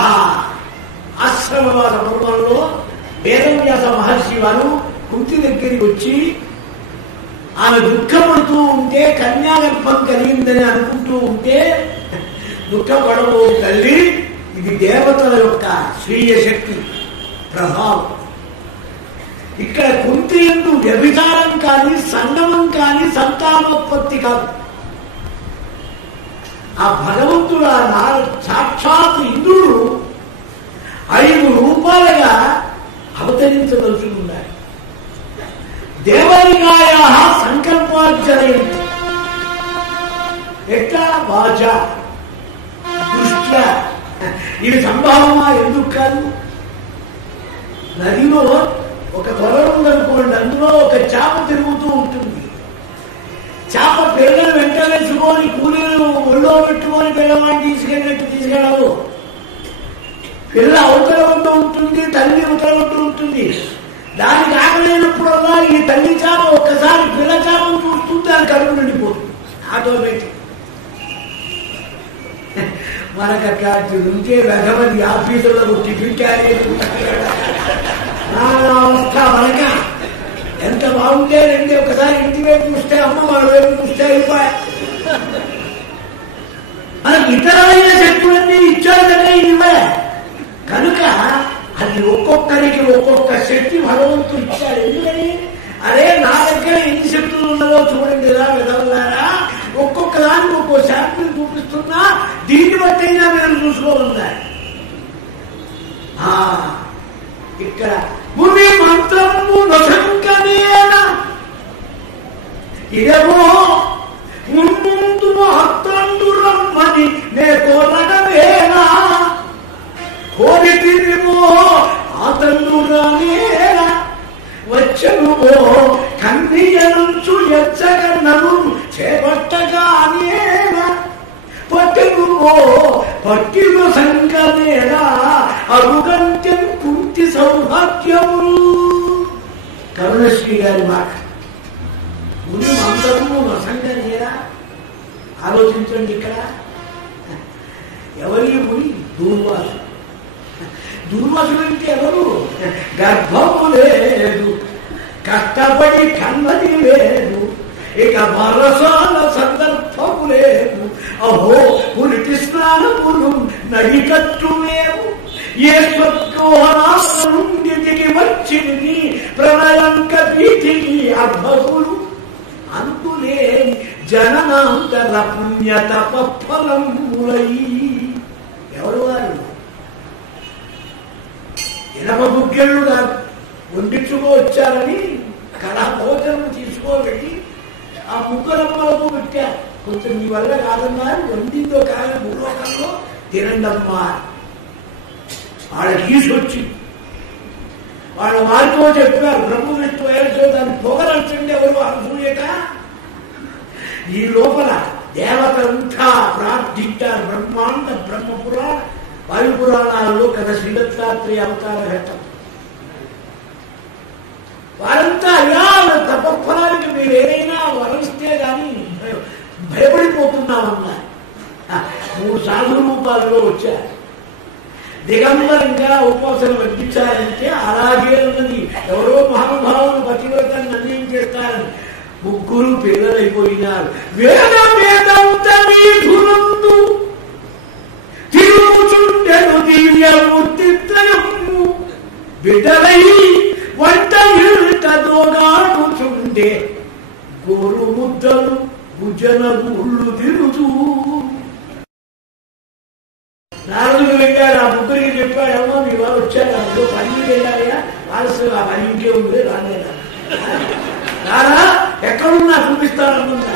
ఆశ్రమవాస పర్వంలో వేదవ్యాస మహర్షి వారు కుంతి దగ్గరికి వచ్చి ఆమె దుఃఖపడుతూ ఉంటే, కన్యాగర్భం కలిగిందని అనుకుంటూ ఉంటే, దుఃఖపడవు తల్లి, ఇది దేవతల యొక్క స్వీయ శక్తి ప్రభావం. ఇక్కడ కుంతి యందు వ్యభిచారం కానీ, సంగమం కానీ, సంతానోత్పత్తి కాదు. ఆ భగవంతుడు సాక్షాత్ ఇంద్రుడు 5 రూపాలుగా అవతరించదలుచుకున్నాడు. దేవనికాయ సంకల్పార్జనయంతి. ఎట్లా? వాచ, దృష్ట్య. ఇవి సంభావమా? ఎందుకు కాదు? నదిలో ఒక పొలం ఉందనుకోండి, అందులో ఒక చేప తిరుగుతూ ఉంటుంది. చేప పిల్లలు వెంట వేసుకొని కూలీలు ఒళ్ళో పెట్టుకొని పిల్లవాడిని తీసుకెళ్ళినట్టు తీసుకెళ్ళవు. పిల్ల అవతల వద్ద ఉంటుంది, తల్లి అవతల వద్ద ఉంటుంది. దానికి ఆకలేనప్పుడల్లా ఈ తల్లి చేప ఒక్కసారి పిల్ల చేపను చూస్తుంటే అది కడుపు నిండిపోతుంది ఆటోమేటిక్. మనకు అట్లాంటి ఉంటే వెగమది ఆఫీసులకు టిఫిన్ క్యారియర్ అవస్థ. మనక ఎంత బాగుంటే రండి, ఒకసారి ఇంటి వైపు చూస్తే అమ్మ వాళ్ళ వైపు చూస్తే అయిపోయా. మనకి ఇతరమైన శక్తులన్నీ ఇచ్చాడు కదా ఇవే. కనుక అది ఒక్కొక్కరికి ఒక్కొక్క శక్తి భగవంతుడు ఇచ్చాడు. ఎందుకని? అరే నా దగ్గర ఎన్ని శక్తులు ఉన్నదో చూడండి ఇలా విధంగారా, ఒక్కొక్క దానికి ఒక్కో శాస్త్రం చూపిస్తున్నా, దీన్ని బట్టైనా మీరు చూసుకోగలుగుతారు. ఇక్కడ ముని మంత్రము నశంకనేన ఇదేమో ముందు మహత్తండు రమ్మని నే కోరగవేనా కోరితిరిమో ఆతండురానేనా వచ్చనుమో కన్నియనుంచు ఎచ్చగన్నను చేపట్టగానేనా పట్టునుమో పట్టిన సంగనేనా అరుగంటెం కుంతి సౌభాగ్యములు. కరుణశ్రీ గారి మాట. ముందు మంత్రము నసంగనేనా. ఆలోచించండి. ఇక్కడ ఎవరి ముని? దూర్వాసు. దూర్వాసుడు అంటే ఎవరు? గర్భము లేదు, కష్టపడి కన్నది లేదు, ఇక మరసాల సందర్భము లేదు. అహో పులిటి స్నానములు నడికట్టు లేవు. ఏ స్వర్గోహనాశ నుండి దిగి వచ్చింది ప్రణయంక పీఠికి అర్భకులు. అంతులేని జననాంతర పుణ్యతప ఫలములై. ఎవరు వారు? ఇనప బుగ్గలు వండించుకో వచ్చారని కళా భోజనం తీసుకోబెట్టి ఆ ముగ్గురమ్మలకు పెట్టారు. కొంచెం మీ వల్ల కాదన్నా, వండిందో కాదు భూలోకంలో తినండమ్మా. వాళ్ళకి ఈసొచ్చి వాళ్ళ వారితో చెప్పారు, బ్రహ్మ విష్ణు ఏదో దాన్ని పొగరంచండి ఎవరు అనసూయట. ఈ లోపల దేవతంతా ప్రార్థించారు. బ్రహ్మాండ బ్రహ్మపురాణ వాయు పురాణాలలో కదా శ్రీదత్తాత్రేయ అవతార ఘట్టం. వారంతా అయ్యా తపఫలానికి మీరు ఏదైనా వరమిస్తే కానీ భయపడిపోతున్నామన్నా. 3 సాధు రూపాలలో వచ్చారు. దిగంబరంగా ఉపాసన వర్తించాలంటే అలాగే ఉన్నది. ఎవరో మహానుభావులు పతివ్రతాన్ని నిర్ణయం చేస్తారని 3 పిల్లలైపోయినారు. వేద వేదంతమీధులందు తిరుగుచుండెను దివ్యమూర్తిత్రయము బిడ్డలై వంట ఇళ్ళ దోగాడుచుండే గోరు ముద్దలు భుజన గుళ్ళు తిరుగుతూ. నారదుడు వెళ్ళాడు, ఆ 3కి చెప్పాడు, అమ్మా మీ వారు వచ్చారు, అందులో పనికి వెళ్ళాయా ఆలస్యం, ఆ పని ఇంకే ఉంది రాలేదా నారా ఎక్కడున్నా చూపిస్తాననుకున్నా.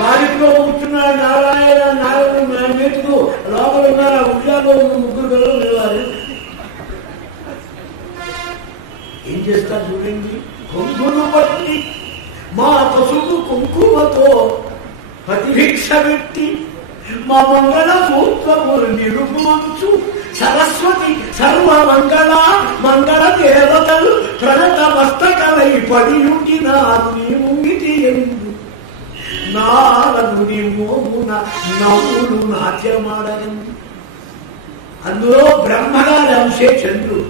వారిలో కూర్చున్నాడు నారాయణ నారాయణ నేర్చుకు లోపల ఉన్నారు. ఆ ఉద్యాలో 3 పిల్లలు నిలవాలి. ఏం చేస్తారు చూడండి. కొంగును పట్టి మా పసుపు కుంకుమతో ప్రతిభిక్ష పెట్టి మా మంగళ సూత్రములు నిరుపమంచు సరస్వతి సర్వ మంగళ మంగళ దేవతలు ప్రణత మస్తకలై పడియుండినారు నీ ముంగిటి ఎందు. నారదుని మోమున నవ్వులు నాట్యమాడను. అందులో బ్రహ్మగారి అంశే చంద్రుడు.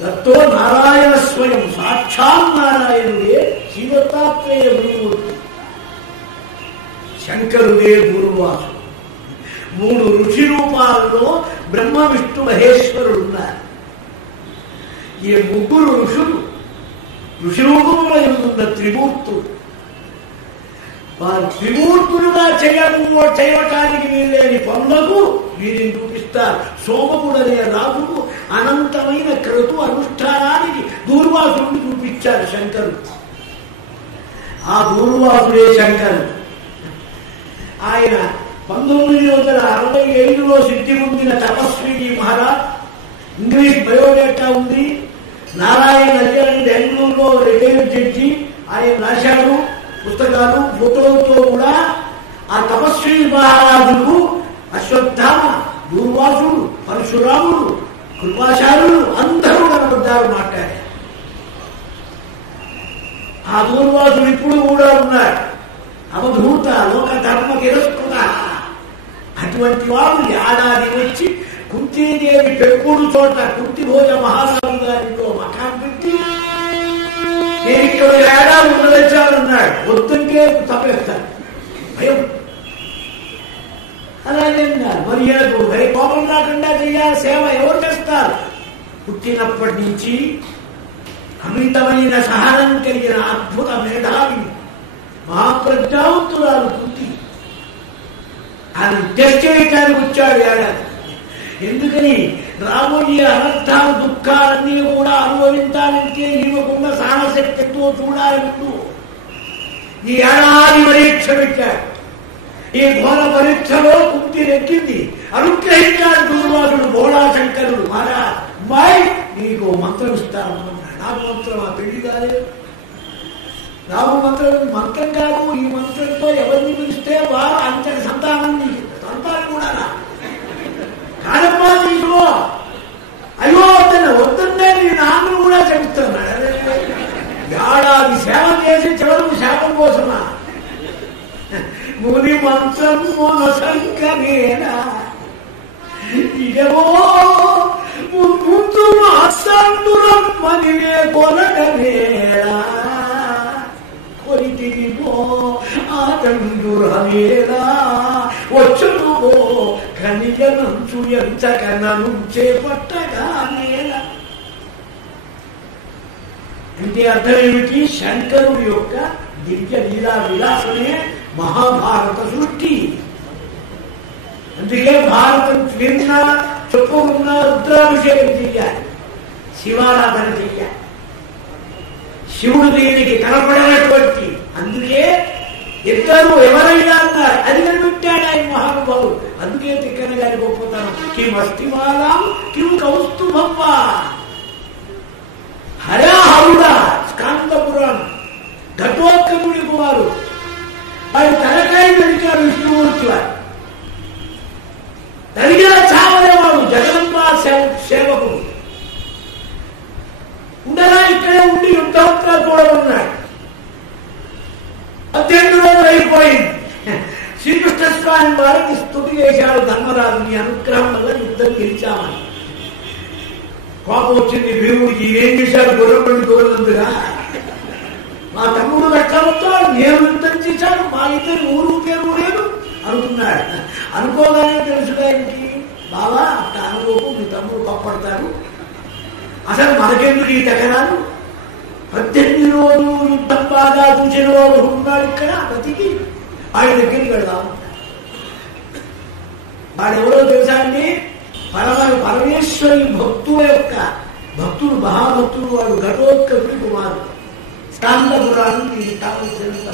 దత్తో నారాయణ స్వయం సాక్షాత్ నారాయణుడే శ్రీదత్తాత్రేయ గురుమూర్తి. శంకరుడే గురువాసు. 3 ఋషి రూపాలలో బ్రహ్మ విష్ణు మహేశ్వరుడు ఉన్నారు. ఈ 3 ఋషులు ఋషి రూపంలో ఉన్న త్రిమూర్తులు. వారు త్రిమూర్తులుగా చేయటానికి వీలేని పనులకు వీరిని చూపిస్తారు. సోమకుడనే రాజుకు అనంతమైన క్రతు అనుష్ఠానానికి దూర్వాసుడిని చూపించారు శంకరుడు. ఆ దూర్వాసుడే శంకరుడు. ఆయన 1965లో సిద్ధి పొందిన తపస్విని మహారాజ్. ఇంగ్లీష్ బయోడేటా ఉంది. నారాయణ బెంగళూరులో రిటైర్డ్ జడ్జి. ఆయన రాశాడు పుస్తకాలు ఫోటోలతో కూడా. ఆ తపస్వి మహారాజులు అశ్వత్థామ, దూర్వాసుడు, పరశురాముడు, కృపాచార్యులు అందరూ కనబడ్డారు మాట్లాడారు. ఆ దూర్వాసుడు ఇప్పుడు కూడా ఉన్నాడు. అవధూత లోక ధర్మ తిరస్కృత. అటువంటి వాడు ఏడాది వచ్చి కుంతీదేవి పెక్కుడు చోట కుంతిభోజ మహారాజు గారితో మకాం పెట్టి నేను ఇక్కడ ఏడాది ఉండదచ్చానన్నాడు. వద్దంటే తప్పేస్తాను భయం. అలాగే మరి భయ కోపం రాకుండా చేయాలి. సేవ ఎవరు చేస్తారు? పుట్టినప్పటి నుంచి అమితమైన సహనం కలిగిన అద్భుత మేధావి మహాప్రజ్ఞావంతురాలు కుంతి. ఆయన టెస్ట్ చేయటానికి వచ్చాడు ఏడాది. ఎందుకని? రాబోయే అనర్థాలు దుఃఖాలన్నీ కూడా అనుభవించాలంటే ఈమెకున్న సాహశక్తితో చూడాలి. ముందు ఈ ఏడాది పరీక్ష పెట్టాడు. ఈ ఘోర పరీక్షలో కుంతి నెక్కింది. అనుగ్రహించాడు దూర్వాసుడు. భోళాశంకరుడు మహారాజ్ అమ్మాయి నీకు మంత్రం ఇస్తాను. నాకు మంత్రం ఆ పెళ్లి కాలేదు. నాకు మంత్రం కాదు. ఈ మంత్రంతో ఎవరిని పిలిస్తే వారు అంతటి సంతానం సంతానం కూడా కాదమ్మా తీసుకో. అయ్యో వద్దంటే నీ నాన్నను కూడా చెప్తున్నాడు. ఏడాది సేవ చేసి చివరకు శాపం కోసమా? ముని మంత్రం మొనసంకనేనా ఇదేవో ముందు మాసాండురమ్మనివే కొనగనేలా కొరితిరిగో ఆటండురమేలా వచ్చునువో కనిగనంచు ఎంచకనను చేపట్టగా నేలా. అంటే అర్థం ఏమిటి? శంకరుడి యొక్క దివ్య లీలా విలాసమే మహాభారత సృష్టి. అందుకే భారతం విన్నా చెప్పుకున్నా రుద్రాభిషేకం చెయ్యాలి, శివారాధన చెయ్యాలి. శివుడు దీనికి కనపడినటువంటి, అందుకే ఇద్దరు ఎవరైనా అన్నారు, అది కనిపెట్టాడు ఆయన మహానుభావుడు. అందుకే తిక్కన గారి గొప్పతనం. కిమస్తిమాలాం కిం కౌస్తుభవ్వ హరాహరుడ స్కాంద పురాణం. ఘటోత్కచుడి కుమారు ఆయన తలకాయ నడిచాడు విష్ణుమూర్తి వారు. తరిగిన చావలేవాడు జగన్మా సేవకుడు. ఉండరా ఇక్కడే ఉండి యుద్ధంతో కూడా ఉన్నాడు. 18 రోజులు అయిపోయింది. శ్రీకృష్ణ స్వామి వారికి స్తుతి చేశాడు ధర్మరాజు, నీ అనుగ్రహం వల్ల యుద్ధం గెలిచామని. కోపం వచ్చింది భీముడికి. ఏం చేశాడు? గొర్రెపల్లి గొర్రెలందుగా మా తమ్ముడు రక్షణతో నేను యుద్ధం చేశాడు, మా ఇద్దరు ఊరు పేరు లేదు అనుకున్నాడు. అనుకోగానే తెలుసు ఆయనకి, బాబా అట్ట అనుకోకు, మీ తమ్ముడు కోప్పడతారు, అసలు మనకెందుకు ఈ తగరాలు. 18 రోజులు యుద్ధం బాగా చూసిన వాడు ఉన్నాడు ఇక్కడ బతికి, ఆయన దగ్గరికి వెళ్దాం. వాడెవరో తెలుసా అండి? పరమేశ్వరి భక్తుల యొక్క భక్తుడు, మహాభక్తుడు వాడు. ఘటోత్కచుడి కుమారుడు. స్కాంద పురాణం దీనికి కావలసినంత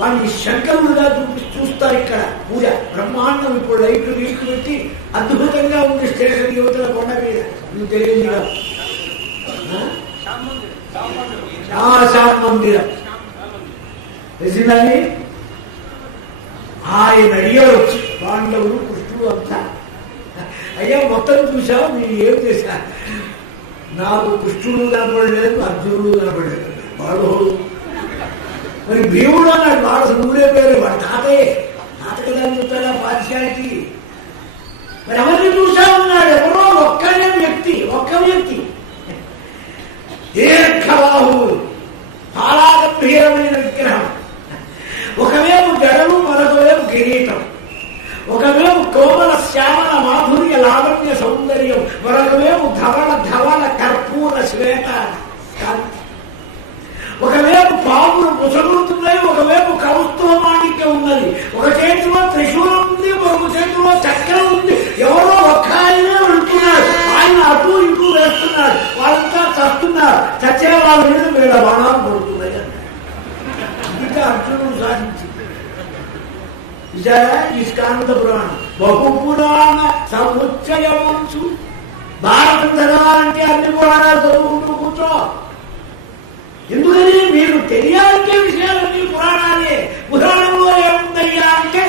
వాడిని శంకరుడుగా చూస్తారు ఇక్కడ పూజ. బ్రహ్మాండం ఇప్పుడు లైట్లు తీసుకు పెట్టి అద్భుతంగా ఉంది స్టేషన్ యువతల కొండ మీద. నువ్వు తెలియదు శ్యామ మందిరం తెలిసిందని ఆయన అడిగారు వచ్చి, పాండవులు కృష్ణుడు అంతా. అయ్యా మొత్తం చూసావు, నేను ఏం చేశా? నాకు కృష్ణుడు కనపడలేదు, అర్జునుడు కనపడలేదు, వాడు మరి భీముడు అన్నాడు. వాడు ఊరే పేరు, వాడు తాతయ్యే. తాత కదా చెప్తాడా పాఠశాలకి. మరి ఎవరిని చూసా ఉన్నాడు? ఎవరో ఒక్కనే వ్యక్తి, ఒక్క వ్యక్తి. దీర్ఘబాహువులు, చాలా గంభీరమైన విగ్రహం. ఒకవేపు జడలు, మరొకవేపు కిరీటం. ఒకవేపు కోమల శ్యామల మాధుర్య లావణ్య సౌందర్యం, మరొకవేపు ధవళ కర్పూర శ్వేత కాంతి. ఒకవేపు పాములు ముసలుతున్నాయి, ఒకవేపు కౌస్తుభమాణిక్యం ఉన్నది. ఒక చేతిలో త్రిశూలం ఉంది, ఒక చేతిలో చక్రం ఉంది. ఎవరో ఒక్క ఆయనే వెళ్తున్నాడు. ఆయన అటు ఇటు వేస్తున్నాడు. వాళ్ళంతా చస్తున్నారు. చచ్చే వాళ్ళ మీద వీళ్ళ బాణాలు పడుతున్నాయి అన్నాడు. ఇంకా అర్జునుడు సాధించింది. విచారా ఈ స్కాంద పురాణం బహుపురాణ సముచ్చయమంచు. భారతం చదవాలంటే అన్ని పురాణాలు చదువుకుంటూ కూర్చో. ఎందుకని మీరు తెలియాలంటే విషయాలన్నీ పురాణాలే. పురాణంలో ఏముందయ్యా అంటే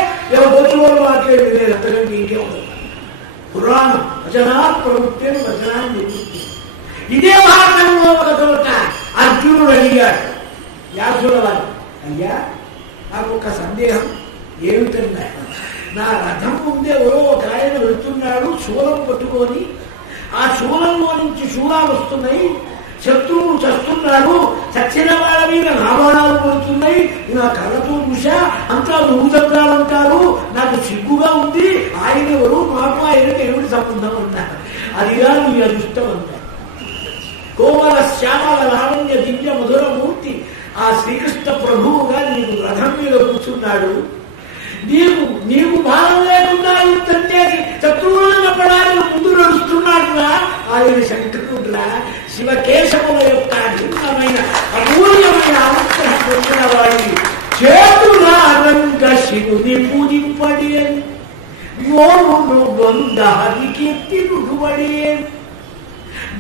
బొచ్చుకోవడం మాట్లాడేది లేదు, అంతకంటే ఇంకే ఉండదు. పురాణం వచనా ప్రవృత్తి, వచనాన్ని నివృత్తి. ఇదే భారతంలో ఒక చోట అర్జునుడు అడిగాడు వ్యాసుల వారు, అయ్యా నాకు ఒక సందేహం ఏమిటన్నా, నా రథం ముందే ఎవరో ఒక ఆయన వెళుతున్నాడు శూలం పట్టుకొని. ఆ శూలంలో నుంచి శూలాలు వస్తున్నాయి, శత్రువులు చస్తున్నాడు, చచ్చిన వాళ్ళ మీద రావణాలు పడుతున్నాయి. నా కళ్ళతో చూసా, అంతా నువ్వు చెప్పాలంటారు, నాకు సిగ్గుగా ఉంది. ఆయన ఎవరు, మాకు ఆయనకి ఏమిటి సంబంధం అన్నారు. అదిగా నీ అదృష్టం అంటారు. కోమల శ్యామల లావణ్య దివ్య మధురమూర్తి ఆ శ్రీకృష్ణ ప్రభువుగా నీకు రథం మీద కూర్చున్నాడు. నీకు భావం లేకుండా యుద్ధం చేసి శత్రువులను చెప్పడానికి ముందు నడుస్తున్నాడురా ఆయన శంకరుడురా. శివకేశవుల యొక్క భిన్నమైన అమూల్యమైన అనుగ్రహం పొందిన వాడి చేతుల రంగ శివుని పూజింపడి మోమును బంధాది కీర్తి నుడుబడి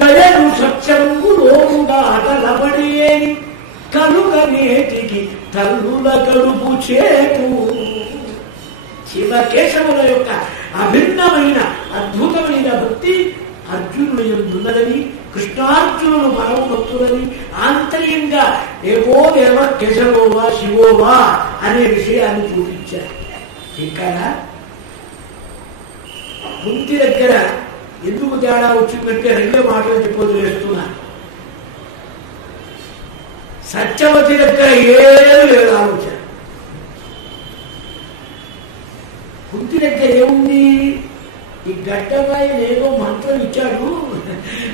దయను సత్యంగులోముగా అదలబడి కలుగనేటికి తల్లుల కడుపు చేటు. శివకేశవుల యొక్క అభిన్నమైన అద్భుతమైన భక్తి అర్జునుడు ఎందున్నదని, కృష్ణార్జునుడు పరమ భక్తులని ఆంతర్యంగా ఏవో దేవ కేశవోవా శివోవా అనే విషయాన్ని చూపించారు. ఇక్కడ కుంతి దగ్గర ఎందుకు తేడా వచ్చిందంటే రెండే మాటలు చెప్పొద్దు వేస్తున్నా. సత్యవతి దగ్గర ఏమీ లేదు ఆలోచన. కుంతి దగ్గర ఏముంది? ఈ గడ్డపై ఏదో మంత్రం ఇచ్చాడు,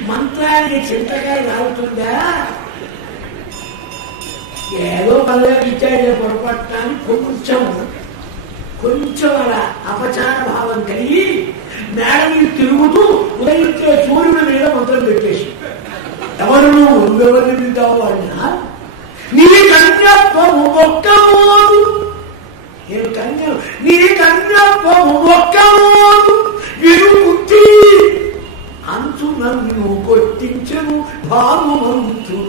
మంత్రానికి చింతకాయ రావుతుందా? ఏదో పదవికి ఇచ్చాడే పొరపట్టాన్ని కొంచెం అలా అపచార భావం కలిగి మేడ మీద తిరుగుతూ ఉదయించే సూర్యుడి మీద మంత్రం పెట్టేసి ఎవరు నువ్వెవరిని వింటావు అన్నా నీ కన్యత్వము ఒక్కమోదు నేను కన్య నీ కన్యత్వము ఒక్కమోదు విరుముక్తి అంచు నన్ను కొట్టించను భానుమంతుడు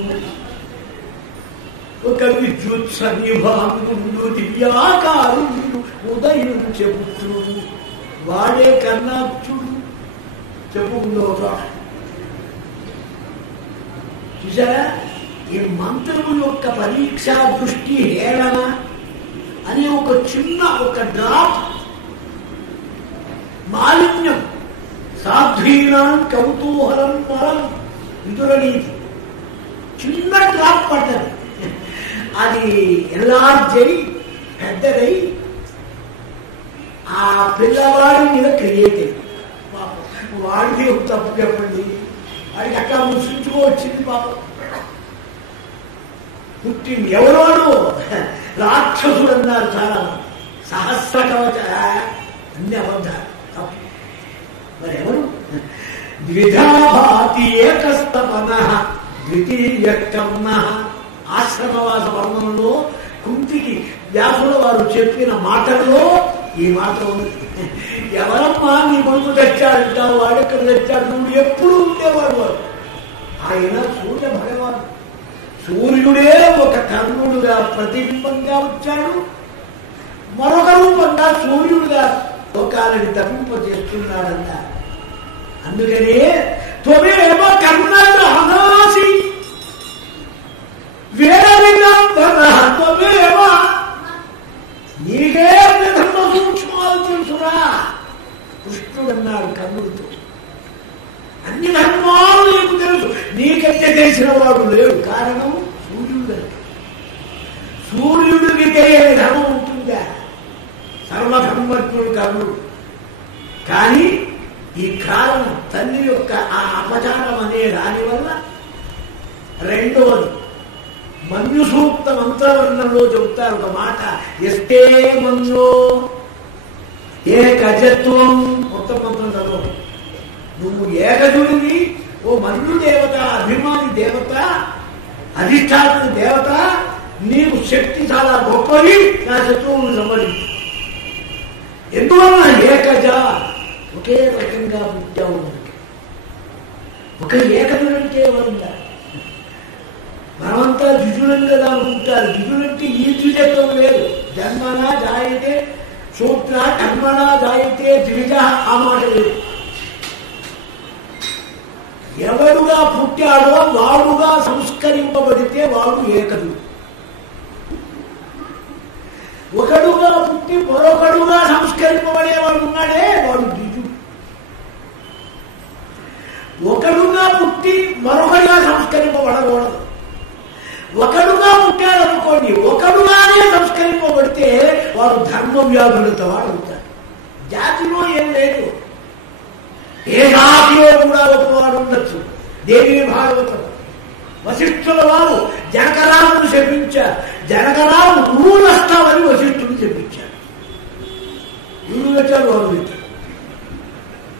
ఒక విద్యుత్ సన్నిభానుడు దివ్యాకారుడు ఉదయం చెబుతుడు వాడే కన్నాక్షుడు చెప్పుకుందో చూసారా ఈ మంత్రము యొక్క పరీక్షా దృష్టి హేళన అనే ఒక చిన్న ఒక డ్రాప్ మాలిన్యం సాధ్వీనాం కౌతూహలం మరం విదురనీతి చిన్న డ్రాప్ పడ్డది అది ఎల్లార్జై పెద్దదై ఆ పిల్లవాడి మీద క్రియేట్ అయింది పాపం వాడికి తప్పు చెప్పండి వాడికి అట్లా ముసించుకోవచ్చింది పాపం పుట్టింది ఎవరోడు రాక్షసుడు అన్నారు చాలా సహస్ర కవచ అన్ని అబద్ధాలు తప్పు మరి ఎవరు ద్విధాభాతి ఏకస్తమన ద్వితీయకర్ణ ఆశ్రమవాస వర్ణంలో కుంతికి వ్యాసుల వారు చెప్పిన మాటల్లో ఈ మాట ఉంది. ఎవరమ్మా నీ కొడుకు తెచ్చాడంటావు వాడెక్కడ తెచ్చాడు నువ్వు ఎప్పుడు ఉండేవాడు వాడు ఆయన సూర్య భగవాన్ సూర్యుడే ఒక కర్ణుడుగా ప్రతిబింబంగా వచ్చాడు మరొక రూపంగా సూర్యుడుగా లోకాలని తప్పింపజేస్తున్నాడంట. అందుకనే త్వమేవ కర్ణాసి వేరేవ నీకే ధర్మ సూక్ష్మాలు తెలుసురా కృష్ణుడు అన్నాడు కర్ణుడితో. అన్ని ధర్మాలు నీకు తెలుసు, నీకంటే తెలిసిన వాడు లేడు. కారణం సూర్యుడు. సూర్యుడికి తెలియని ధర్మం ఉంటుందా? సర్వధర్మజ్ఞుడు కర్ణుడు. కానీ ఈ కారణం తల్లి యొక్క ఆ అపచారం అనే దాని వల్ల రెండవది మన్యు సూక్త మంత్రవర్ణంలో చెబుతారు ఒక మాట, ఎస్తే మన్యో ఏకజత్వం. మొత్తం మంత్రం చదవండి. నువ్వు ఏకజుడివి, ఓ మన్యు దేవత, అభిమాని దేవత, అధిష్టాత్మ దేవత, నీకు శక్తి చాలా గొప్పది, నా శత్రువులను సంబంధించి. ఎందువల్ల ఏకజ ఒకే రకంగా పుట్టావు. ఒక ఏకజుడంటే ఎవరుందా? మనమంతా ద్విజులంగా అనుకుంటారు. ద్విజులంటే ఈ ద్విజత్వం లేదు. జన్మనా జాయతే శూద్ర, కర్మనా జాయతే ద్విజ, ఆ మాట లేదు. ఎవడుగా పుట్టాడో వాడుగా సంస్కరింపబడితే వాడు ఏకదు. ఒకడుగా పుట్టి మరొకడుగా సంస్కరింపబడేవాడు ఉన్నాడే వాడు ద్విజుడు. ఒకడుగా పుట్టి మరొకడుగా సంస్కరింపబడకూడదు. ఒకడుగా పుట్టాడనుకోండి, ఒకడుగానే సంస్కరింపబడితే వాడు ధర్మ వ్యాధులతో వాడు అవుతాడు. జాతిలో ఏం లేదు. ఏ జాతిలో కూడా ఒకవాడు ఉండొచ్చు. దేవి భాగవతం వశిష్ఠుల వారు జనకరామును శపించారు. జనకరాము గురువు వస్తామని వశిష్ఠుని శపించారు. గురువు వచ్చారు, వారు పెట్టారు.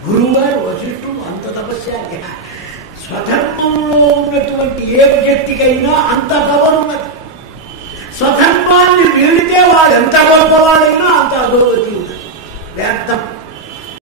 గురువు గారు వశిష్ఠుడు అంత తపస్య. స్వధర్మంలో ఉన్నటువంటి ఏ వ్యక్తికైనా అంత పవర్ ఉన్నది. స్వధర్మాన్ని వీడితే వాడు ఎంత గొప్పవాడైనా అంత అధోగతి ఉన్నది. వేద